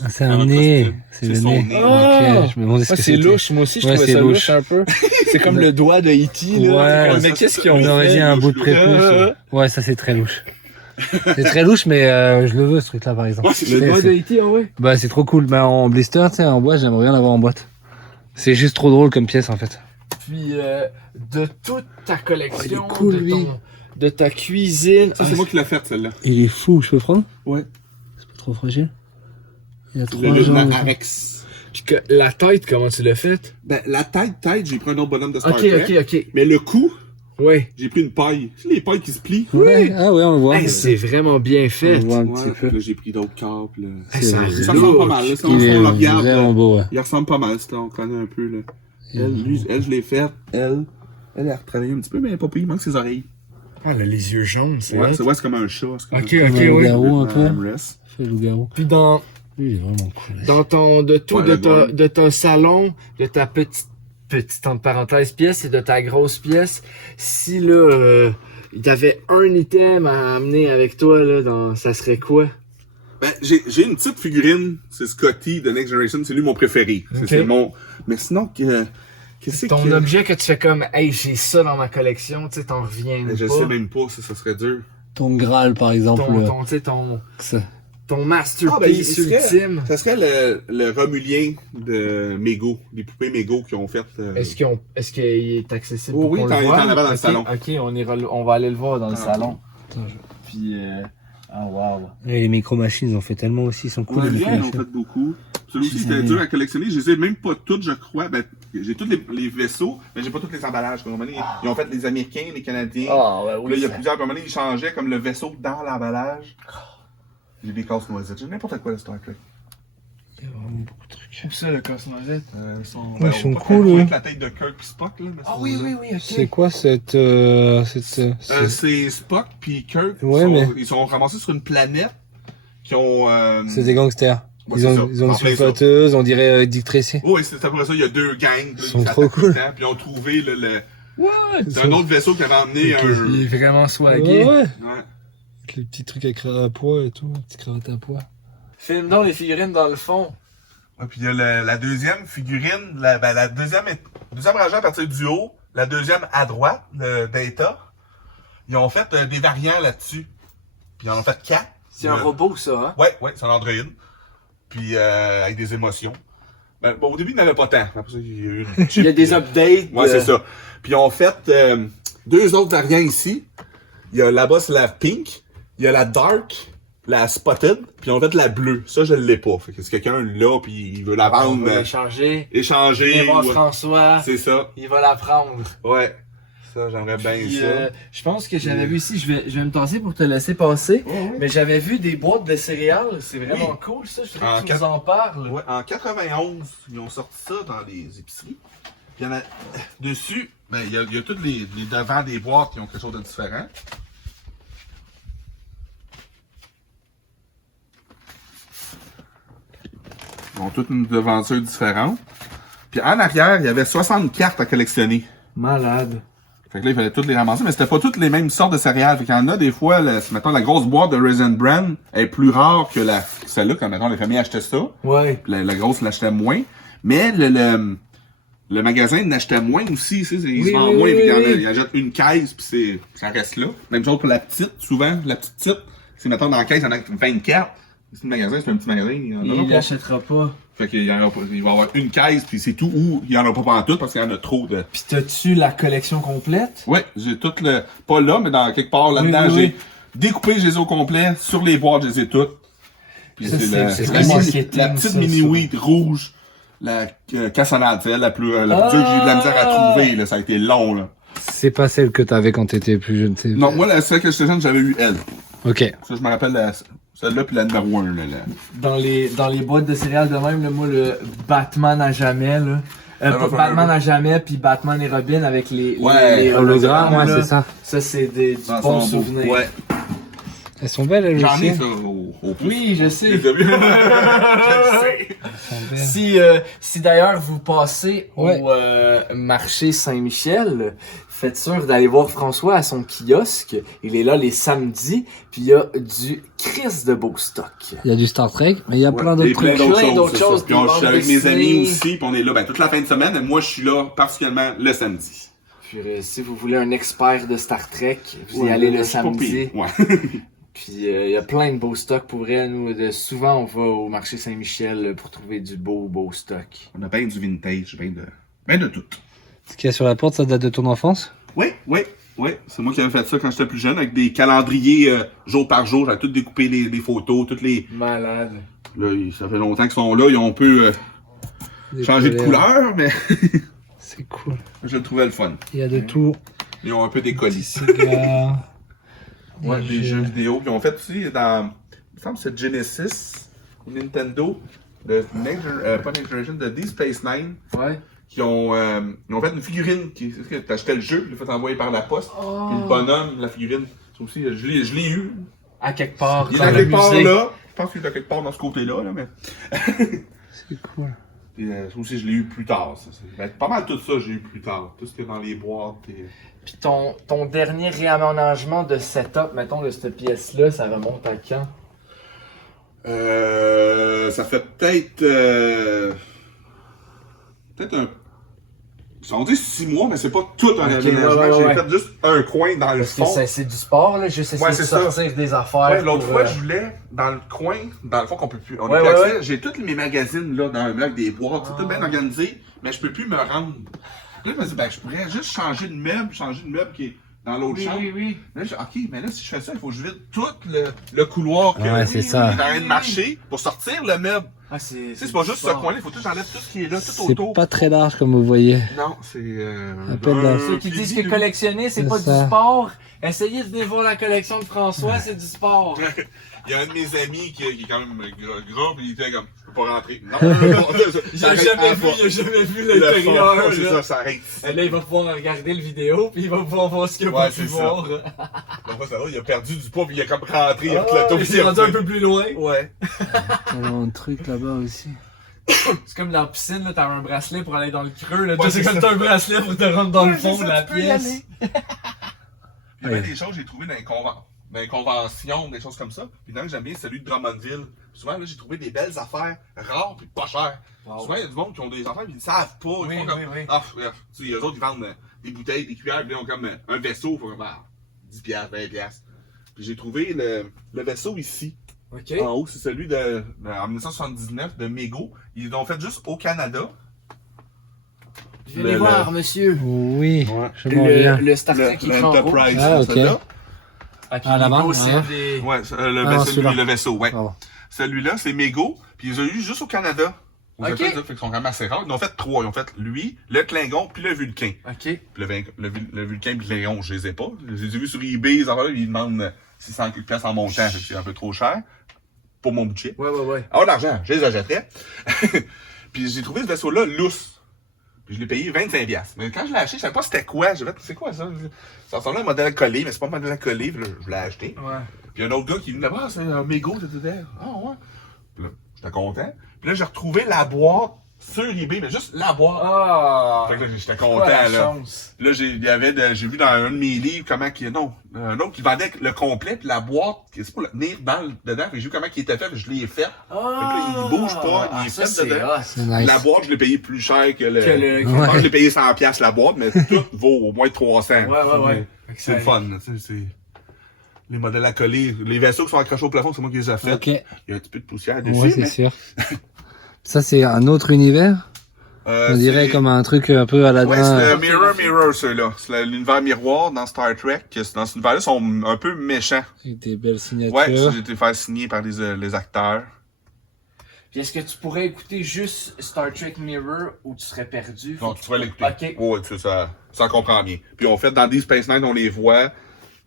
Ah, c'est un nez. C'est le son nez. nez. Ah! Ok, je me demandais ce Ouais, que c'est c'était. louche, moi aussi, je Ouais, trouvais c'est ça louche. louche un peu. C'est comme le doigt de E.T., là. Ouais, mais ça, qu'est-ce c'est- qu'ils ont On aurait fait? dit un bout de louche. prépuce. Ouais, ça c'est très louche. C'est très louche, mais je le veux ce truc-là par exemple. Ouais, c'est Le C'est- doigt c'est- de E.T., ah ouais? Bah c'est trop cool. Bah en blister, tu sais, en bois, j'aimerais bien l'avoir en boîte. C'est juste trop drôle comme pièce en fait. Puis, de toute ta collection, Il est cool, lui. de ta cuisine. Ça, c'est moi qui l'ai faite, celle-là. Il est fou, je peux prendre? Ouais. C'est pas trop fragile? Il y a Le 3 lieutenant jambes. Arex. Puis la tête, comment tu l'as faite? Ben, la tête, j'ai pris un autre bonhomme de Star Ok. Trek. Mais le cou, Ouais. j'ai pris une paille. Tu sais, les pailles qui se plient. Ouais, ah ouais, on le voit. Hey, c'est vraiment bien fait. On le voit un Ouais, petit peu. là, j'ai pris d'autres câbles. Là. Hey, ça C'est- Ça ressemble pas mal, là. Ça, on Il est le regarde. vraiment Là. beau, ouais. Il ressemble pas mal, ça, on connaît un peu, là. Elle, je l'ai faite. Elle a retravaillé un petit peu, mais pas pire. Il manque ses oreilles. Ah, elle a les yeux jaunes, c'est Ouais, hot. c'est comme un chat. C'est comme Ok, un ok, un oui. loup-garou un peu. Amrest. Fait loup-garou. Puis dans Lui, il est vraiment cool. Ouais, de ton salon, de ta petite entre parenthèses pièce et de ta grosse pièce, si là, il y avait un item à amener avec toi, là, ça serait quoi? Ben, j'ai une petite figurine. C'est Scotty de Next Generation. C'est lui mon préféré. Ok. C'est mon... Mais sinon, qu'est-ce C'est ton objet que tu fais comme, hey, j'ai ça dans ma collection, tu sais, t'en reviens Je pas. sais même pas si ça serait dur. Ton Graal, par exemple. Tu sais, Ça. ton Ah, ben, masterpiece ultime. Ça serait le Romulien de Mego, des poupées Mego qui ont fait. Est-ce qu'il est accessible Oh pour oui, qu'on t'en- le voit? t'en avais dans le Ok, salon. Ok, on va aller le voir dans le Ah, salon. Attends, Puis, oh wow. Et les micro-machines, ils ont fait tellement aussi, ils sont cool. Ouais, les ils en ont micro-machines. fait beaucoup. Celui-ci, c'était dur à collectionner. Je les ai même pas toutes, je crois. Ben, j'ai tous les vaisseaux, mais j'ai pas tous les emballages. À un moment donné, ils ont fait les Américains, les Canadiens. Ah, ouais, Puis oui. là, il y a plusieurs. À un moment donné, ils changeaient comme le vaisseau dans l'emballage. J'ai des casse-noisettes. J'ai n'importe quoi de Star Trek. Il y a vraiment beaucoup de trucs. Où ça, le casse-noisette? Ils sont, Ouais, ils sont pas cool, très ouais. avec la tête de Kirk pis Spock, là. Mais ok. C'est quoi cette... c'est Spock pis Kirk. Ouais, mais- Ils sont ramassés sur une planète qui ont. C'est des gangsters. Ouais, Ils c'est ont, ça. ils ont une En plein ça. sulfateuse, on dirait Dick Tracy. Oui, c'est après ça, il y a deux gangs. Ils sont trop cool. Puis ils ont trouvé le. What? C'est un autre vaisseau qui avait emmené un. Il est vraiment swagué. Ouais, ouais. Ouais. Avec les petits trucs à poids et tout, les petites cravates à poids. Filme donc les figurines dans le fond. Ouais, puis il y a la deuxième figurine, la deuxième rangée à partir du haut, la deuxième à droite, le Data. Ils ont fait des variants là-dessus. Puis ils en ont fait 4. C'est un robot, ça, hein? Ouais, c'est un Android. Puis avec des émotions. Ben, bon, au début, il n'y en avait pas tant. Après ça, il y a eu une Il y a des updates. Ouais, c'est ça. Puis ils ont fait 2 autres variants ici. Il y a là-bas, c'est la pink. Il y a la dark, la spotted. Puis ils ont fait la bleue. Ça, je l'ai pas. Fait que si quelqu'un l'a, puis il veut la vendre. On va l'échanger. Échanger. Viens voir ou- François. C'est ça. Il va la prendre. Ouais. Ça, j'aimerais bien Puis, ça. je pense que j'avais vu ici, je vais me tasser pour te laisser passer, mais j'avais vu des boîtes de céréales, c'est vraiment cool ça, je voudrais que tu nous en parles. Ouais, en 91, ils ont sorti ça dans les épiceries. Puis il y en a dessus, ben, il y a tous les devants des boîtes qui ont quelque chose de différent. Ils ont toutes une devanture différente. Puis en arrière, il y avait 60 cartes à collectionner. Malade. Fait que là, il fallait toutes les ramasser, mais c'était pas toutes les mêmes sortes de céréales. Fait qu'il y en a des fois, mettons, la grosse boîte de Raisin Bran est plus rare que celle-là, quand mettons, les familles achetaient ça. Ouais. Puis la grosse l'achetait moins. Mais le magasin l'achetait moins aussi, il se vend moins, puis il achète une caisse, puis ça reste là. Même chose pour la petite, souvent, la petite type. C'est mettons dans la caisse, il y en a 24. C'est un magasin, c'est un petit magasin. Il l'achètera pas. Fait qu'il y en aura pas. Il va y avoir une caisse, puis c'est tout, ou il y en a pas pantoute parce qu'il y en a trop de. Pis t'as-tu la collection complète? Ouais, j'ai tout le. Pas là, mais dans quelque part là-dedans, j'ai découpé, je les ai au complet. Sur les boîtes, je les ai toutes. Puis Ça, c'est la petite mini-wheat rouge. La cassonade, c'est elle la plus dure que j'ai eu de la misère à trouver, là. Ça a été long, là. C'est pas celle que t'avais quand t'étais plus jeune, c'est... Non, moi, celle que j'étais jeune, j'avais eu elle. Ok. Ça, je me rappelle celle-là, puis la numéro 1, là. Dans les boîtes de céréales de même, là, moi, le Batman à jamais, là. Batman à jamais, puis Batman et Robin avec les hologrammes, ouais, là. c'est ça. Ça, c'est des bons souvenirs. Ouais. Elles sont belles, elles J'en aussi. ai ça au pouce. Oui, je sais. Je sais. Elles sont belles. Si d'ailleurs vous passez Ouais. au marché Saint-Michel, faites sûr d'aller voir François à son kiosque. Il est là les samedis, puis il y a du Chris de beau stock. Il y a du Star Trek, mais il y a plein d'autres Et trucs. Plein d'autres c'est ça. choses, Puis des je suis bandes avec mes dessinées. amis aussi, puis on est là toute la fin de semaine, et moi, je suis là particulièrement le samedi. Puis si vous voulez un expert de Star Trek, vous y allez le samedi. Ouais. Puis il y a plein de beaux stocks pour vrai. Nous, souvent on va au marché Saint-Michel pour trouver du beau stock. On a bien du vintage, bien de tout. Ce qu'il y a sur la porte, ça date de ton enfance? Oui. C'est moi qui avais fait ça quand j'étais plus jeune, avec des calendriers jour par jour. J'avais tout découpé les photos, toutes les. Malade. Là, ça fait longtemps qu'ils sont là, ils ont un peu changé de couleur, mais C'est cool. je le trouvais le fun. Il y a de tout. Ils ont un peu des colis. Cigares. Ouais, des jeux vidéo. Puis ils ont fait aussi dans. Il me semble que c'est Genesis ou Nintendo, pas Next Generation, de Deep Space Nine, Ouais. qui ont fait une figurine qui. T'achetais le jeu, il l'a fait envoyer par la poste. Puis le bonhomme, la figurine. Ça aussi, je l'ai eu. À quelque part. Il est dans à le quelque part musée. là. Je pense qu'il est à quelque part dans ce côté-là, là, mais. C'est cool. Puis, ça aussi, je l'ai eu plus tard. Pas mal tout ça, j'ai eu plus tard. Tout ce qui est dans les boîtes. Puis ton dernier réaménagement de setup, mettons, de cette pièce-là, ça remonte à quand? Ça fait peut-être un. On dit 6 mois, mais c'est pas tout un aménagement. ouais. J'ai fait juste un coin dans le Parce que fond. c'est du sport, là. Juste essayer Ouais, de c'est ça. sortir des affaires. Ouais, l'autre pour, fois, je voulais, dans le coin, dans le fond qu'on peut plus. On Ouais, a plus ouais, accès. J'ai tous mes magazines là, dans un bloc, des boîtes, c'est tout bien organisé, mais je peux plus me rendre. Là, je me dis, je pourrais juste changer de meuble qui est dans l'autre chambre. Oui. Là, je dis, ok, mais là, si je fais ça, il faut que je vide tout le couloir Ouais, c'est ça. est en train de marcher pour sortir le meuble. Ah, c'est pas juste ce coin-là, il faut tout j'enlève tout ce qui est là, tout C'est autour. pas très large, comme vous voyez. Non, c'est. À peine dans- Ceux qui disent que collectionner, c'est C'est pas ça. du sport, essayez de venir voir la collection de François, c'est du sport. Il y a un de mes amis qui est quand même gros, puis il était comme, je peux pas rentrer. Non, Il a jamais vu l'intérieur. C'est là. ça, ça arrête. Et là, il va pouvoir regarder le vidéo, puis il va pouvoir voir ce qu'il a Ouais, pas pu c'est ça. voir. Donc, ça va, il a perdu du poids, puis il a comme rentré, il a Ah, plateau, il s'est rendu un peu plus loin. Ouais. Il y a un truc là-bas aussi. C'est comme dans la piscine, là, t'as un bracelet pour aller dans le creux. Là. Ouais, C'est c'est comme ça. t'as un bracelet pour te rendre dans le Ouais, fond c'est de ça, la tu peux y pièce. aller. Il y a des choses que j'ai trouvées dans les conventions, des choses comme ça. Puis dans que j'aime bien celui de Drummondville. Puis souvent, là, j'ai trouvé des belles affaires rares puis pas chères. Wow. Souvent, il y a du monde qui ont des affaires, ils ne savent pas. Ils Oui, font comme, oui. ah, bref. Tu sais, eux autres, ils vendent des bouteilles, des cuillères, puis ils ont comme un vaisseau, ils font comme, 10$, 20$. Puis j'ai trouvé le vaisseau ici. Ok. En haut, c'est celui en 1979 de Mego. Ils l'ont fait juste au Canada. Venez voir, monsieur. Oui, Ouais. je m'en viens. Le Star Trek qui est en rouge. Enterprise, Ah, ok. celle-là. Ah, là-bas, Mego, c'est ouais. un des... Ouais, Ah, celui-là. le vaisseau, ouais. Pardon. Celui-là, c'est Mego, puis ils ont eu juste au Canada. Aux Ok. États-Unis, fait qu'ils sont quand même assez rares. Ils en ont fait 3. Ils ont fait lui, le Klingon, puis le Vulcain. OK. Puis le Vulcain et le Klingon, je les ai pas. Je les ai vus sur eBay, ils demandent 600 pièces en montant, fait que c'est un peu trop cher pour mon budget. Ouais. Ah, l'argent, je les achèterais. Puis j'ai trouvé ce vaisseau-là lousse. Puis je l'ai payé 25$. Mais quand je l'ai acheté, je savais pas c'était quoi. J'ai fait, c'est quoi ça? Ça ressemblait à un modèle à coller, mais c'est pas un modèle à coller. Puis là, je l'ai acheté. Ouais. Puis il y a un autre gars qui est venu là-bas, c'est un mégot, c'était. Ah ouais. Puis là, j'étais content. Puis là, j'ai retrouvé la boîte sur eBay, mais juste la boîte. Ah! Fait que là, j'étais Ouais, content, la là. chance. Là, j'ai vu dans un de mes livres comment qu'il non, un autre qui vendait le complet, puis la boîte, c'est pour le tenir dedans. Fait que j'ai vu comment il était fait, puis je l'ai fait. Ah! Fait que là, il bouge pas, il est ça, fait dedans. hot. C'est nice. La boîte, je l'ai payé plus cher que le. Que le- Je pense que Ouais. je l'ai payé 100$ la boîte, mais tout vaut au moins 300. Ouais. C'est le fun, tu sais, c'est. Les modèles à coller, les vaisseaux qui sont accrochés au plafond, c'est moi qui les ai faits. Ok. Il y a un petit peu de poussière dessus, Ouais, c'est mais. sûr. Ça, c'est un autre univers. On dirait c'est- comme un truc un peu Aladdin. Ouais, c'est le Mirror, ceux-là. C'est l'univers miroir dans Star Trek. Dans cet univers-là, ils sont un peu méchants. Avec des belles signatures. Ouais, j'ai été fait signer par les acteurs. Puis est-ce que tu pourrais écouter juste Star Trek Mirror ou tu serais perdu? Donc, tu vas l'écouter. OK. Ouais, ça comprend bien. Puis, on fait dans Deep Space Nine, on les voit.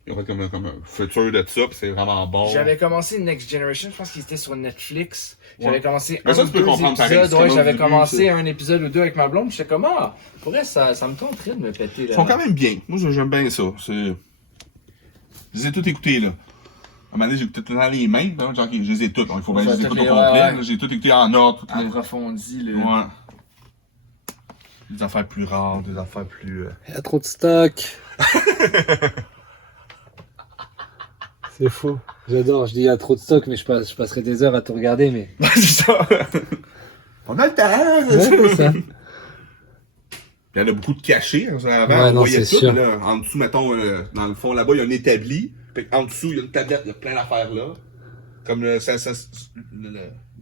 Ils ont fait comme un futur de ça, puis c'est vraiment bon. J'avais commencé Next Generation, je pense qu'il était sur Netflix. J'avais Ouais. commencé Mais ça, un tu ou peux deux comprendre pareil, épisodes. c'est Ouais, comme j'avais au début, commencé un épisode ou deux avec ma blonde. J'étais comme, pour vrai, ça me tenterait de me péter. Là. Ils sont quand même bien. Moi, j'aime bien ça. Je les ai tous écoutés, là. À un moment donné, j'ai écouté tout dans les mains. Là, genre, je les ai toutes. Il faut bien que je les écoute au complet. Ouais. Là, j'ai tout écouté en ordre. Toutes les... Approfondi. Là. Ouais. Des affaires plus rares, des affaires plus... Il y a trop de stock. C'est fou. J'adore. Je dis il y a trop de stock, mais je passerai des heures à tout regarder, mais. c'est ça. On a le temps. Ouais, c'est ça. Il y en a beaucoup de cachés. Hein, avant, Ouais, on non, voyait c'est tout. sûr. Là, en dessous, mettons, dans le fond, là-bas, il y a un établi. Puis en dessous, il y a une tablette. Il y a plein d'affaires là. Comme le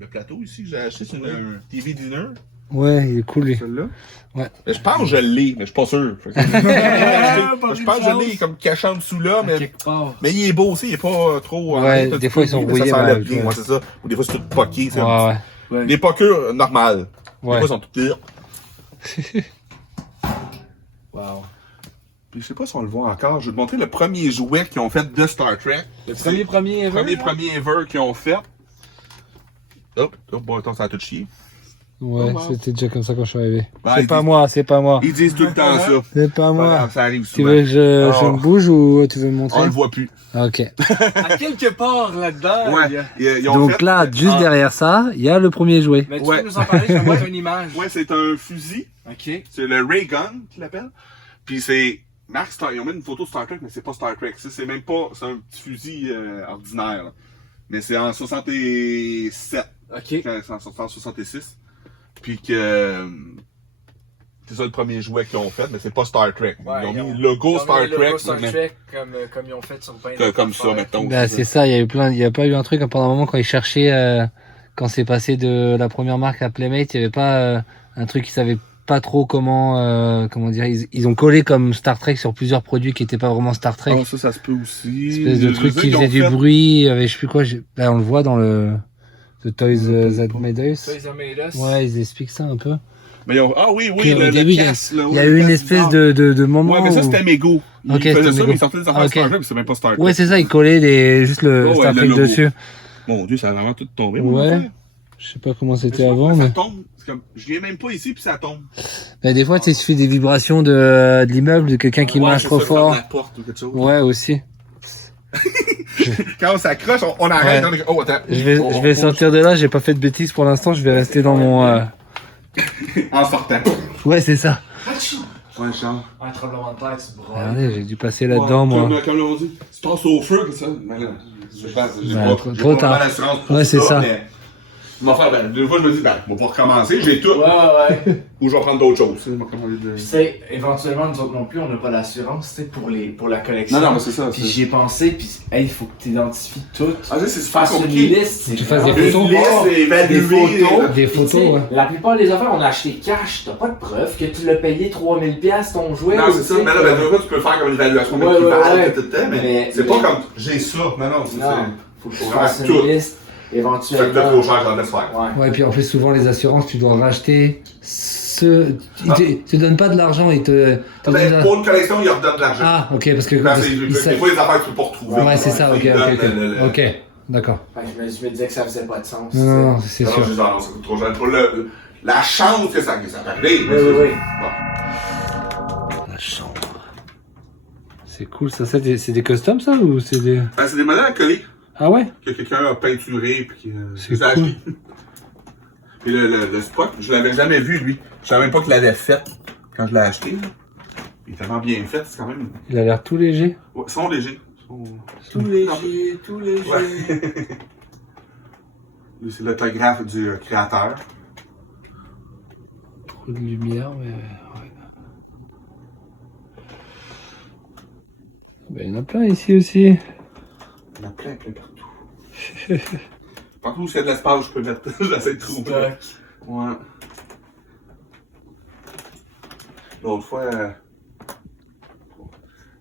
plateau ici que j'ai acheté, c'est un TV Dinner. Ouais, il est cool, lui. Celui-là. Ouais. Mais je pense que je l'ai, mais je suis pas sûr. Fait que- je pense que je l'ai comme caché en dessous là, mais, Quelque part. mais il est beau aussi, il est pas trop. Ouais, un des petit fois, peu ils sont gris, mais rouillés, ça s'enlève ouais, bien, ouais. ouais, c'est ça. Ou des fois, c'est tout poqué. C'est Ouais, ouais. Les pockers normales. Des Ouais. fois, ils sont tout pires. Wow. Puis je sais pas si on le voit encore. Je vais te montrer le premier jouet qu'ils ont fait de Star Trek. Le premier ever. Premier ever qu'ils ont fait. Hop, bon, attends, ça a tout chié. Ouais, Oh, wow. c'était déjà comme ça quand je suis arrivé. Ouais, C'est ils pas disent- moi, c'est pas moi. Ils disent tout le temps ça. C'est pas Pas moi. grave, ça arrive Tu souvent. veux que je Oh. me bouge ou tu veux me montrer? On le voit plus. Ah, ok. À quelque part là-dedans. Ouais. il y a- Ils ont Donc fait- là, juste Ah, derrière ça, il y a le premier jouet. Mais tu Ouais. peux nous en parler, je vais voir une image. Ouais, c'est un fusil. OK. C'est le Ray Gun qu'ils l'appellent. Puis c'est Mark Star. Ils ont mis une photo de Star Trek, mais c'est pas Star Trek. C'est même pas. C'est un petit fusil ordinaire. Là. Mais c'est en 67. OK. C'est en 66. Puis que. C'est ça le premier jouet qu'ils ont fait, mais c'est pas Star Trek. Ouais, ils ont ils ont- mis le logo Ils ont Star mis le Trek. logo Star mais- Trek comme ils ont fait sur plein Comme ça, mettons. Bah, c'est ça, il y a eu il y a pas eu un truc pendant un moment quand ils cherchaient, quand c'est passé de la première marque à Playmate, il y avait pas un truc qu'ils savaient pas trop comment dire, ils ont collé comme Star Trek sur plusieurs produits qui étaient pas vraiment Star Trek. Ah, ça se peut aussi. Espèce de Je truc sais qui qu'ils faisait ont du fait- bruit, avec je sais plus quoi, là on le voit dans le The Toys That Made Us. Ça, ils ont mis là. Ouais, ils expliquent ça un peu. Mais ah oui, Puis, au le début, casque, là, Il y a ouais, eu le une casque espèce bizarre. de moment Ouais, mais ça où- c'était Mego. Ils Ok, faisaient c'était ça, Mego. mais ils sortaient des affaires Ah, ok. Star Trek, mais c'est même pas Star Trek. Ouais, c'est ça, ils collaient juste le Oh, ouais, Star le Trek logo. dessus. Mon Dieu, ça a vraiment tout tombé. mon Ouais. affaire. Je sais pas comment Mais c'était je sais pas avant, pourquoi mais. ça tombe. C'est comme, je viens même pas ici puis ça tombe. Bah, des fois, tu sais, il suffit des vibrations de l'immeuble, de quelqu'un qui Ouais, marche c'est trop ça, fort. ferme la porte ou quelque chose. Ouais, aussi. Quand on s'accroche, on arrête. Ouais. Oh, attends. Je vais sortir de là, j'ai pas fait de bêtises pour l'instant, je vais rester dans mon. En sortant. Ouais, c'est ça. Ouais, Charles. Un tremblement de terre, c'est broyé. Regardez, j'ai dû passer là-dedans, moi. Comme l'on dit, tu passes au feu, que ça. Mais là, je pense, j'ai Bah, pas, trop j'ai pas tard. vraiment l'assurance pour Ouais, c'est ça. Mais m'en faire, ben, deux fois, je me dis, ben, on va pas recommencer, j'ai tout. Ouais. Ou je vais prendre d'autres choses. Tu sais, éventuellement, nous autres non plus, on n'a pas l'assurance, tu sais, pour la collection. Non, mais c'est ça. Puis j'y ai pensé, puis il faut que tu identifies tout. Ah, c'est super Fasses une compliqué. liste. Tu fasses des Une photos. liste, évaluer. Des Puis, tu sais, photos, ouais. La plupart des affaires, on a acheté cash. T'as pas de preuve que tu l'as payé 3000$ ton jouet. Non, c'est ça. Mais là, ben, deux fois, tu peux faire comme une évaluation Ouais, d'équivalent, ouais. mais c'est pas comme j'ai ça. Non, c'est Faut que tu vraiment fasses tout. une liste, Ça coûte éventuellement. trop cher, j'en laisse faire. Ouais. Ouais, puis en plus, souvent, les assurances, tu dois racheter ils te donnent pas de l'argent, ils te Ben, donnent... pour une collection, ils redonnent de l'argent. Ah, ok, parce que... Parce que ils des savent- fois, les affaires, tu peux pas retrouver. Ouais, c'est ça, ok, Ils donnent ok. Ok, d'accord. Fait que je me disais que ça faisait pas de sens. Non, c'est Non, sûr. je dis, ah non, ça coûte trop cher. Pour la chance que ça arrive. Oui. La chambre. C'est cool, ça. C'est des customs, ça, ou c'est des... Ben, c'est des modèles à coller Ah ouais? que quelqu'un a peinturé puis C'est qu'il a cool. acheté. Puis le spot, je l'avais jamais vu, lui. Je savais même pas qu'il l'avait fait quand je l'ai acheté. Là. Il est tellement bien fait, c'est quand même... Il a l'air tout léger. Ouais, ils sont légers. Tout léger. Ouais. Lui, c'est l'autographe du créateur. Trop de lumière, mais... Ouais. Ben, il y en a plein ici aussi. Il y en a plein partout. Partout où il y a de l'espace, je peux mettre. J'essaie de trouver. Stock. Ouais. L'autre fois,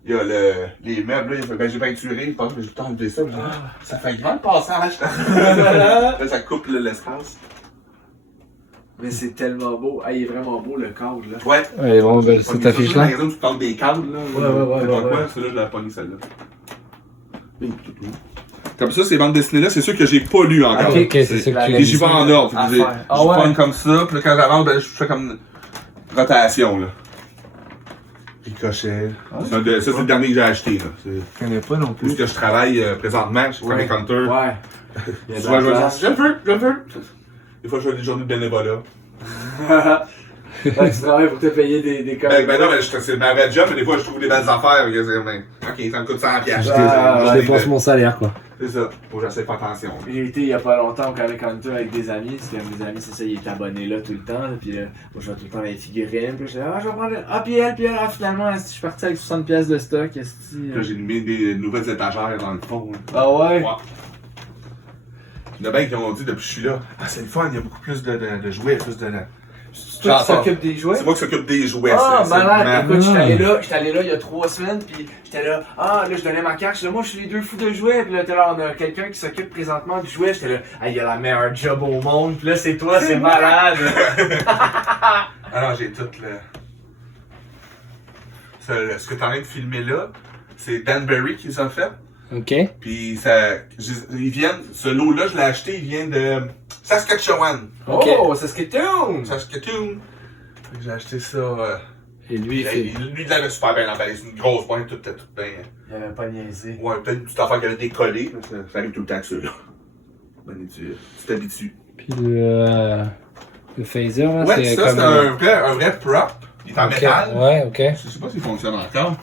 il y a les meubles, là, ben, j'ai peinturé, je pense que j'ai tout enlevé ça. Ça fait grand le passage. Là, ça coupe l'espace. Mais c'est tellement beau. Ah, il est vraiment beau le cadre là. Ouais. Elle est vraiment belle, cette affiche-là. Par exemple, tu parles des câbles, là. Ouais. Celle-là, je l'ai pogné, celle-là. Comme ça, ces bandes dessinées-là, c'est sûr que j'ai pas lu encore. Ok, c'est ça que tu Et j'y vais en ordre. À Je faire. Ah ouais. prends comme ça, puis là, quand j'avance, ben, je fais comme rotation, là. Ricochet. Ça, c'est le dernier que j'ai acheté, là. C'est Je connais pas non tout ce que je travaille présentement chez Comic Hunter. Ouais. Il y a de Souvent, je la vais place. dire, je le veux. Des fois, je fais des journées de bénévolat. Fait que tu travailles pour te payer des Ben non, mais c'est ma vraie job, mais des fois, je trouve des belles affaires. Ok, ça me coûte 100$. Je dépense mon salaire, quoi. C'est ça. Faut que j'essaie de faire attention. J'ai été il y a pas longtemps au Comic Hunter avec des amis, parce que mes amis, c'est ça, ils étaient abonnés là tout le temps, là, puis là, moi je vais tout le temps les figurines, puis je dis, je vais prendre, puis elle, finalement, je suis parti avec 60$ de stock, Là, j'ai mis des nouvelles étagères dans le fond. Là. Ah ouais? Ouais. Il y en a bien qui ont dit depuis que je suis là, ah c'est le fun, il y a beaucoup plus de jouets, plus de... C'est toi qui s'occupe des jouets? C'est moi qui s'occupe des jouets. Ah, c'est malade! ma- Écoute, j'étais allé là il y a 3 semaines, puis j'étais là, là, je donnais ma carte, j'étais là, moi, je suis les deux fous de jouets, puis là, on a quelqu'un qui s'occupe présentement du jouet, j'étais là, il a la meilleure job au monde, puis là, c'est toi, c'est malade! Ah non, j'ai tout ce que t'es en train de filmer là, c'est Dan Berry qui les a fait. Ok. Puis ils viennent, ce lot-là, je l'ai acheté, il vient de Saskatchewan. Ok. Oh, c'est ce que tu Saskatoon. Fait que j'ai acheté ça. Et lui, Lui, il l'avait super bien emballé. C'est une grosse pointe, tout bien. Il avait pas niaisé. Ouais, peut-être une petite affaire qui avait décollé. Ça arrive tout le temps que ceux-là. Ben, tu t'habitues. Puis le phaser, là, Ouais, c'est ça, comme... c'est un vrai prop. Il est en Ok. métal. Ouais, ok. Je sais pas s'il fonctionne encore.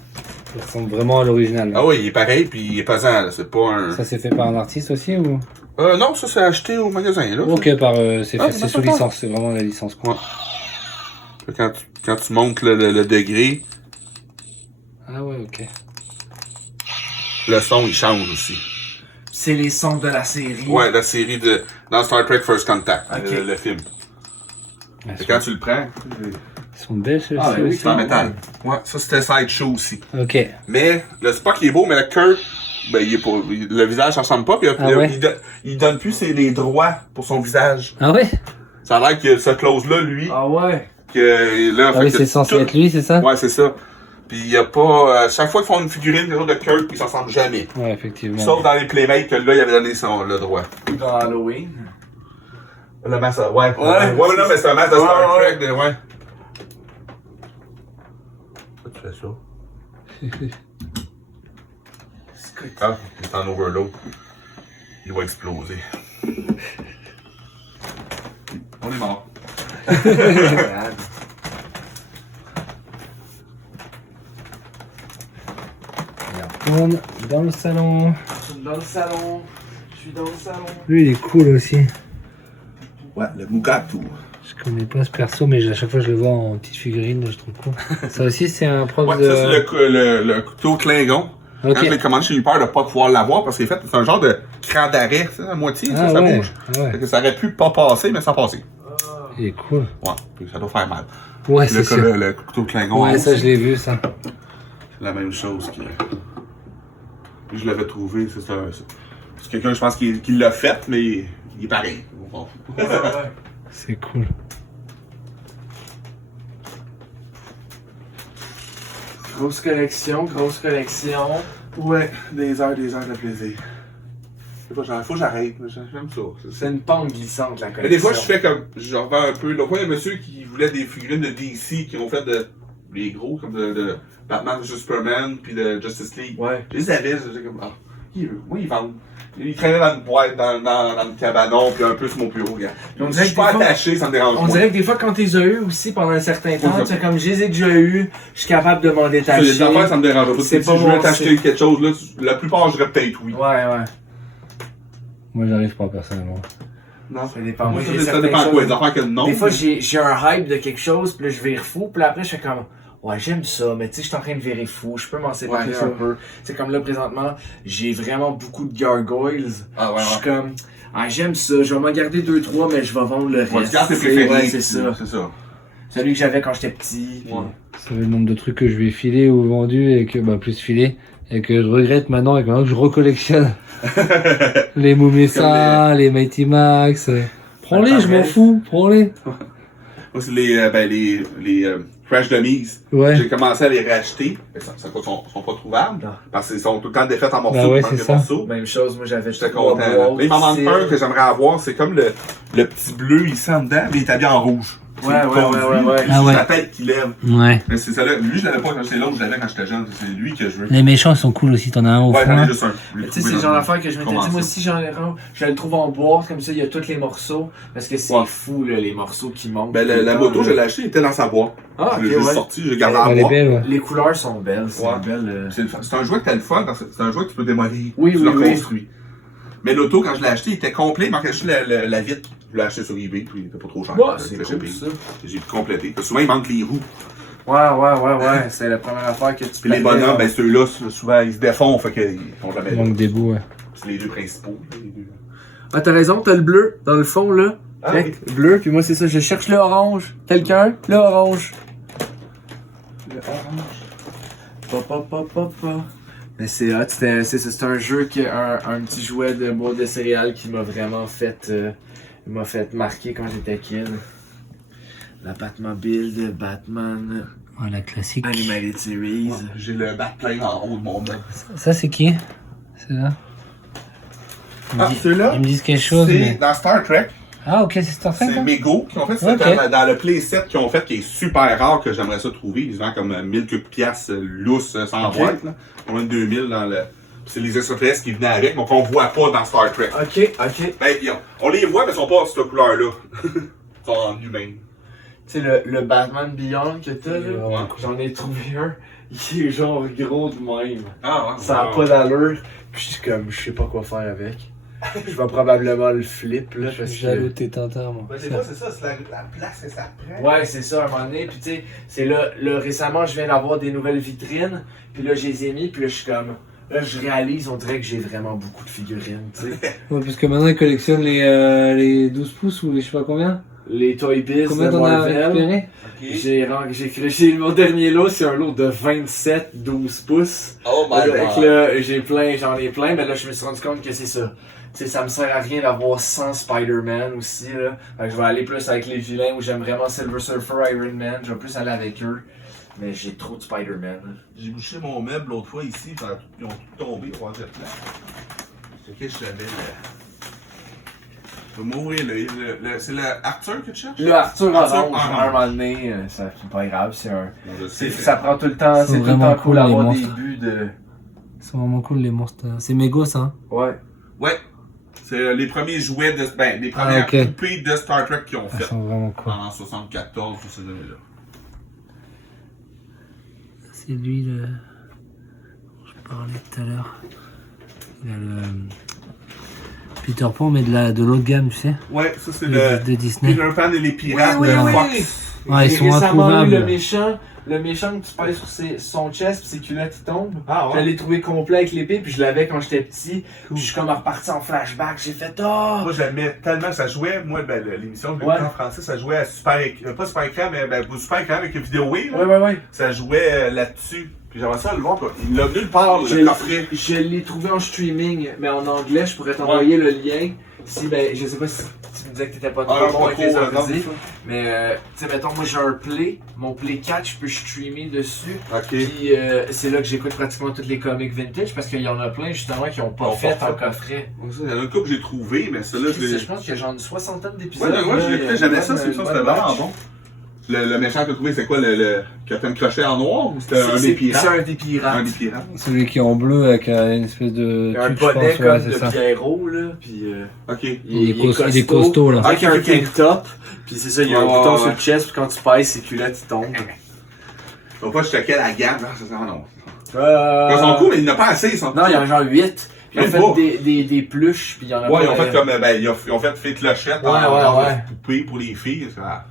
Ça ressemble vraiment à l'original. là. Ah ouais, il est pareil, puis il est pesant. Là. C'est pas un. Ça, c'est fait par un artiste aussi, ou... Non, ça, c'est acheté au magasin. Là. Ok, c'est Ah, c'est c'est sous pas licence, c'est vraiment la licence, quoi. Ouais. Quand tu montes le degré, Ah ouais, ok. le son, il change aussi. C'est les sons de la série. Ouais, la série dans Star Trek First Contact, Ok. le film. Ouais, Et quand tu le prends, Ils sont belles, ceux-ci, Ah, ben oui, aussi. c'est en métal. Ouais, ça c'était Sideshow aussi. Ok. Mais le Spock il est beau, mais le Kirk, ben il est pas. Le visage ça ressemble pas, puis Ah ouais? il donne plus les droits pour son visage. Ah ouais? Ça a l'air que ce close-là, lui, Ah ouais? que là, Ah oui, c'est censé être lui, c'est ça? Ouais, c'est ça. Puis il y a pas. Chaque fois qu'ils font une figurine de Kirk, puis ils s'en ressemblent jamais. Ouais, effectivement. Sauf dans les Playmates que là, il avait donné le droit. Ou dans Halloween. Le masque, ouais. Ouais. Ouais, non, mais c'est un masque de Star Ouais, Trek, ouais. Pourquoi tu fais ça? Ah, il est en overload. Il va exploser. On est mort. On retourne dans le salon. Je suis dans le salon. Je suis dans le salon. Lui, il est cool aussi. Ouais, le Mugatu. Je connais pas ce perso, mais à chaque fois je le vois en petite figurine, je trouve cool. Ça aussi, c'est un prof Ouais, de... ça, c'est le couteau Klingon. Ok. Quand je l'ai commandé, j'ai eu peur de pas pouvoir l'avoir parce que c'est un genre de cran d'arrêt, tu sais, à moitié, ça ouais. bouge. Ah ouais. Fait que ça aurait pu pas passer, mais ça passait. Il est cool. Ouais, puis ça doit faire mal. Ouais, c'est sûr. Le couteau Klingon. Ouais, ça, aussi, je l'ai vu, ça. c'est la même chose que. Je l'avais trouvé, c'est quelqu'un, je pense, qui l'a fait, mais il est pareil. C'est cool. Grosse collection. Ouais, des heures de plaisir. Faut que j'arrête, j'aime ça. C'est une pente glissante, la collection. Mais des fois, je fais comme. Je revends un peu. L'autre fois, il y a un monsieur qui voulait des figurines de DC qui ont fait les gros, comme de Batman vs Superman, puis de Justice League. Ouais. Je les avais, j'étais comme. Ah, qui veut? Moi, ils vendent. Ils traînaient dans une boîte, dans le cabanon, puis un peu sur mon bureau, gars. On Je dirait suis que pas des fois- attaché, ça me dérange On pas. dirait que des fois, quand tu les as eu aussi pendant un certain temps, ça. tu sais, comme je les ai déjà eu, je suis capable de m'en Les détacher. affaires, ça me dérange pas. C'est Si pas je veux mon t'acheter quelque chose, là, la plupart, je dirais peut-être oui. Ouais. Moi, j'arrive pas personnellement. Non, Ça dépend. Moi, j'ai ça certaines dépend quoi, choses. des affaires que non. Des fois, j'ai un hype de quelque chose, puis là, je vire fou, puis là, après, je fais comme, ouais, j'aime ça, mais tu sais, je suis en train de virer fou, je peux m'en séparer Ouais, ça. un peu. C'est comme là, présentement, j'ai vraiment beaucoup de gargoyles. Ah ouais, Je suis comme, ah, j'aime ça, je vais m'en garder 2-3, mais je vais vendre le reste. Ouais, tu gardes tes Tu sais, préférés. ouais, c'est ça. C'est ça. Celui que j'avais quand j'étais petit. puis- Ouais. Vous savez le nombre de trucs que je lui ai filé ou vendu et que, plus filé, et que je regrette maintenant et que maintenant que je recollectionne. Les Moumessa, les Mighty Max. Prends-les, je m'en fous, prends-les. Moi, c'est les Crash Dummies. Ouais. J'ai commencé à les racheter. Mais ça sont pas trouvables. Non. Parce qu'ils sont tout le temps défaits en morceaux. Bah ouais, il manque c'est des ça. morceaux. Même chose, moi j'avais J'étais trois content. boîtes, Là, il m'en manque cils. un que j'aimerais avoir. C'est comme le petit bleu ici en dedans, mais il est habillé en rouge. Ouais. Ah ouais. La tête qui lève. Ouais. Mais c'est ça là. Lui, je l'avais pas quand j'étais l'autre, je l'avais quand j'étais jeune. C'est lui que je veux. Les méchants, ils sont cool aussi, t'en as un au Ouais, fond. j'en ai là. juste un. Je l'ai Tu sais, trouvé c'est le dans genre d'affaire que je m'étais dit, Comment moi ça? aussi j'en ai un, je le trouve en boîte, comme ça il y a tous les morceaux, parce que c'est Ouais. fou là, les morceaux qui manquent. Ben, la moto, je l'ai acheté, il était dans sa boîte. Ah, Je l'ai ok, juste ouais. sorti, j'ai gardé Elle la est boîte. belle, ouais. Les couleurs sont belles, c'est Ouais. une belle. C'est un jouet que t'as le fun parce que c'est un jouet que tu peux démolir. Oui, tu oui, le oui. reconstruis. Mais l'auto, quand je l'ai acheté, il était complet, il manquait juste la vitre. Je l'ai acheté sur eBay, puis il était pas trop cher. Ouais, Je c'est l'ai cool payé. ça. J'ai complété. Parce que souvent, il manque les roues. Ouais, c'est la première affaire que tu Puis les bonhommes, ben ceux-là, souvent, ils se défont, fait qu'ils font jamais Il là. manque des bouts, ouais. C'est les deux principaux. Les deux. Ah, t'as raison, t'as le bleu dans le fond là. Ah, Check, bleu, puis moi c'est ça, je cherche le orange. Quelqu'un? Le orange. Le orange. Pa. Mais c'est hot, c'est un jeu qui un petit jouet de boîte de céréales qui m'a vraiment fait marquer quand j'étais kid. La Batmobile de Batman Ouais, la classique. Animated Series. J'ai le Batplane en haut de mon meuble. Ça, c'est qui? C'est là? Ah, ceux-là, Ils me disent quelque chose, c'est mais... dans Star Trek. Ah, ok, c'est Star Trek, C'est là? Mego qui ont fait Ok. dans le playset qu'ils ont fait qui est super rare que j'aimerais ça trouver. Ils se vendent comme 1000 piastres lousses sans Ok. boîte. Là. Au moins 2000 dans le. C'est les extraterrestres qui venaient avec, mais qu'on voit pas dans Star Trek. Ok. Ben, on les voit, mais ils sont pas cette couleur-là. Ils sont en humain. Tu sais, le Batman Beyond que t'as là, Ouais. j'en ai trouvé un. Il est genre gros de même. Ah ouais. Ça a pas d'allure. Puis je suis comme, je sais pas quoi faire avec. Je vais probablement le flip là. Je Parce suis jaloux que... de tes tintins, moi. Ben, des fois, c'est ça, c'est la place que ça prend. Ouais, c'est ça, à un moment donné. Puis tu sais, c'est là, récemment, je viens d'avoir des nouvelles vitrines. Puis là, je les ai mis. Puis là, je suis comme. Là, je réalise, on dirait que j'ai vraiment beaucoup de figurines, tu sais. Ouais, parce que maintenant, ils collectionnent les 12 pouces ou les je sais pas combien. Les Toy Biz Combien de t'en as Marvel. récupéré? J'ai mon dernier lot, c'est un lot de 27 12 pouces. Oh my Avec god. là, j'en ai plein, mais là, je me suis rendu compte que c'est ça. Tu sais, ça me sert à rien d'avoir 100 Spider-Man aussi, là. Fait que je vais aller plus avec les vilains où j'aime vraiment Silver Surfer, Iron Man. Je vais plus aller avec eux. Mais j'ai trop de Spider-Man. J'ai bouché mon meuble l'autre fois ici, ils ont tout tombé au troisième plan. C'est que je savais. Je vais m'ouvrir c'est le Arthur que tu cherches? Là, Arthur Arthur Orange, Orange. à un moment donné, ça c'est pas grave, c'est un. Non, je sais. Ça prend tout le temps, Ils sont c'est tout le vraiment temps cool cool, les d'avoir des monstres. buts de. Ils sont vraiment cool, les monstres. C'est mégo, ça, hein? Ouais. Ouais. C'est les premiers jouets de. Ben, les premières ok. poupées de Star Trek qu'ils ont Ils fait. sont vraiment cool. En 74 ou ces années-là. C'est lui, le... Je parlais tout à l'heure. Il a Peter Pan, mais de l'autre gamme, tu sais. Ouais, ça c'est De Disney. Peter Pan et les pirates Oui, de oui, Fox. oui. Ouais, ils sont Récemment, introuvables. le méchant que tu pèses sur son chest puis ses culottes ils tombent. Ah Je ouais? l'ai trouvé complet avec l'épée puis je l'avais quand j'étais petit. Puis je suis comme reparti en flashback. J'ai fait Moi j'aimais tellement, ça jouait, moi l'émission de Ouais. en français, ça jouait à pas super écran, mais super écran avec une vidéo Wii, là. Ouais. Ça jouait là-dessus. Puis j'aimerais ça le voir, quoi. Il l'a nulle part, le coffret. Je l'ai trouvé en streaming, mais en anglais, je pourrais t'envoyer le lien. Si, je sais pas si tu me disais que t'étais pas trop bon avec les ordi, mais tu sais, mettons, moi j'ai un Play, mon Play 4, je peux streamer dessus. Ok. Puis c'est là que j'écoute pratiquement tous les comics vintage parce qu'il y en a plein justement qui ont pas fait en coffret. Il y en a une couple que j'ai trouvé, mais celle-là, Je pense qu'il y a genre une soixantaine d'épisodes. Ouais, je l'ai fait, j'aimais ça, c'est ça, c'était vraiment bon. Le méchant que tu as trouvé, c'est quoi, le Capitaine Crochet en noir ou c'était un des pirates? C'est un des pirates. Un des pirates. Celui qui est en bleu avec une espèce de. Un tube, bonnet je pense, comme c'est ça. de Pierrot, là. Puis Ok. Il est costaud, là. Avec un tank top. Puis c'est ça, il y a un bouton sur le chest, puis quand tu pèses, ses culottes ils tombent. Faut pas que je checkais la gamme, non. Euh... Ils sont cool, mais il n'y en a pas assez, ils sont Non, il y en a genre 8. Puis ils ont Même fait pas. des pluches, puis il y en a Ouais, pas. ils ont fait clochette Ouais. en poupée pour les filles. Ça.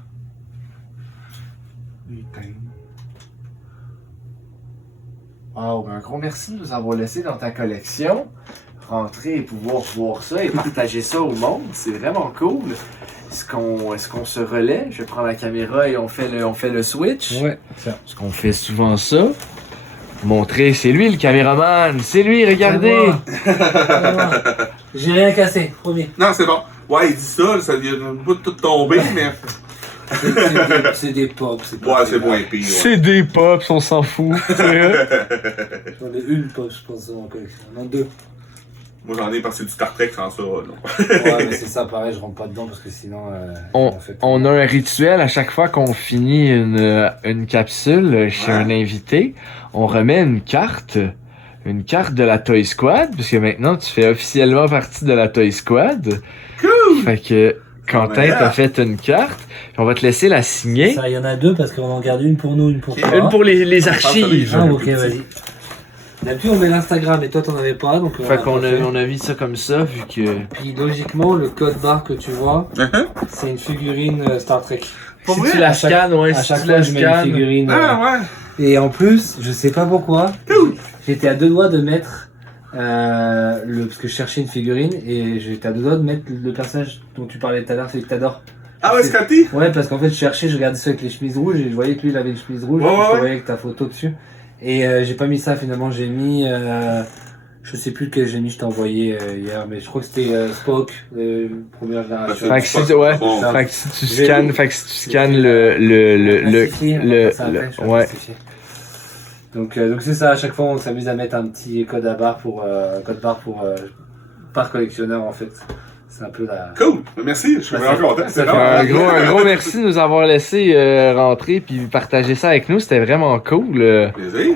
Wow, un gros merci de nous avoir laissé dans ta collection. Rentrer et pouvoir voir ça et partager ça au monde, c'est vraiment cool. Est-ce qu'on se relaie? Je vais prendre la caméra et on fait le switch. Ouais, ça. Est-ce qu'on fait souvent ça? Montrer, c'est lui le caméraman, c'est lui, regardez! J'ai rien cassé, promis. Non, c'est bon. Ouais, il dit ça, ça vient pas de tout tomber, mais. C'est des pop, c'est Ouais, c'est moins pire. C'est des pops, on s'en fout. J'en ai une pop, je pense, dans ma collection. Il y en a deux. Moi, j'en ai parce que c'est du Star Trek sans ça. Ouais, mais c'est ça, pareil, je rentre pas dedans parce que sinon. On a un rituel à chaque fois qu'on finit une capsule chez un invité. On remet une carte de la Toy Squad, puisque maintenant tu fais officiellement partie de la Toy Squad. Cool! Fait que Quentin t'a fait une carte, puis on va te laisser la signer. Ça, il y en a deux parce qu'on en garde une pour nous, une pour toi. Une pour les archives. Ah, ok, vas-y. D'habitude, on met l'Instagram et toi, t'en avais pas. Donc Fait qu'on on a mis ça comme ça, vu que... Puis logiquement, le code barre que tu vois, c'est une figurine Star Trek. Pour si vrai? tu la scannes, ouais, À si chaque tu fois, la je mets une scannes... figurine. Ah, ouais. Et en plus, je sais pas pourquoi, j'étais à deux doigts de mettre parce que je cherchais une figurine et j'étais à deux doigts de mettre le personnage dont tu parlais tout à l'heure, celui que t'adores. Ah, ouais, Scotty? Ouais, parce qu'en fait, je cherchais, je regardais ça avec les chemises rouges et je voyais que lui, il avait une chemise rouge. Ouais, et ouais, je ouais. voyais avec ta photo dessus. Et j'ai pas mis ça finalement, j'ai mis. Je sais plus lequel j'ai mis, je t'ai envoyé hier, mais je crois que c'était Spock, première génération. Fait que si, ouais, Bon. fait que si tu scannes, ouais. Donc c'est ça, à chaque fois on s'amuse à mettre un petit code à barre pour par collectionneur en fait. C'est un peu la. Cool! Merci, je suis vraiment content. C'est Un vraiment gros merci de nous avoir laissé rentrer puis partager ça avec nous, c'était vraiment cool. plaisir.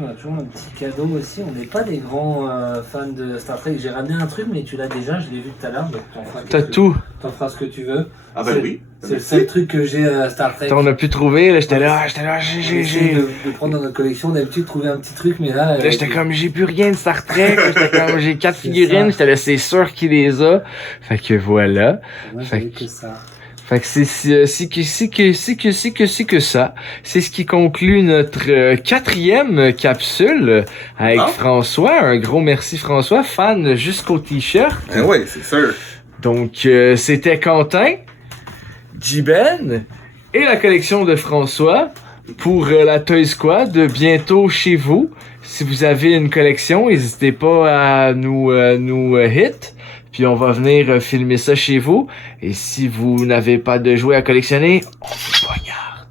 On a toujours un petit cadeau aussi. On n'est pas des grands fans de Star Trek. J'ai ramené un truc, mais tu l'as déjà, je l'ai vu tout à l'heure. Donc T'as tout. T'en feras ce que tu veux. Ah, ben oui. C'est le seul truc que j'ai Star Trek. On a pu trouver, là, j'étais là, J'ai essayé de prendre dans notre collection. D'habitude, trouver un petit truc, mais là. Là, j'étais comme, j'ai plus rien de Star Trek. J'étais comme, j'ai 4 figurines. J'étais là, c'est sûr qu'il les a. Fait que voilà. Moi, Fait j'avais que- que ça. Fait que c'est ça. C'est ce qui conclut notre quatrième capsule avec Ah. François. Un gros merci François, fan jusqu'au t-shirt. Ah, ouais, c'est sûr. Donc, c'était Quentin, J-Ben et la collection de François pour la Toy Squad. Bientôt chez vous. Si vous avez une collection, n'hésitez pas à nous hit. Puis on va venir filmer ça chez vous. Et si vous n'avez pas de jouets à collectionner, on vous poignarde.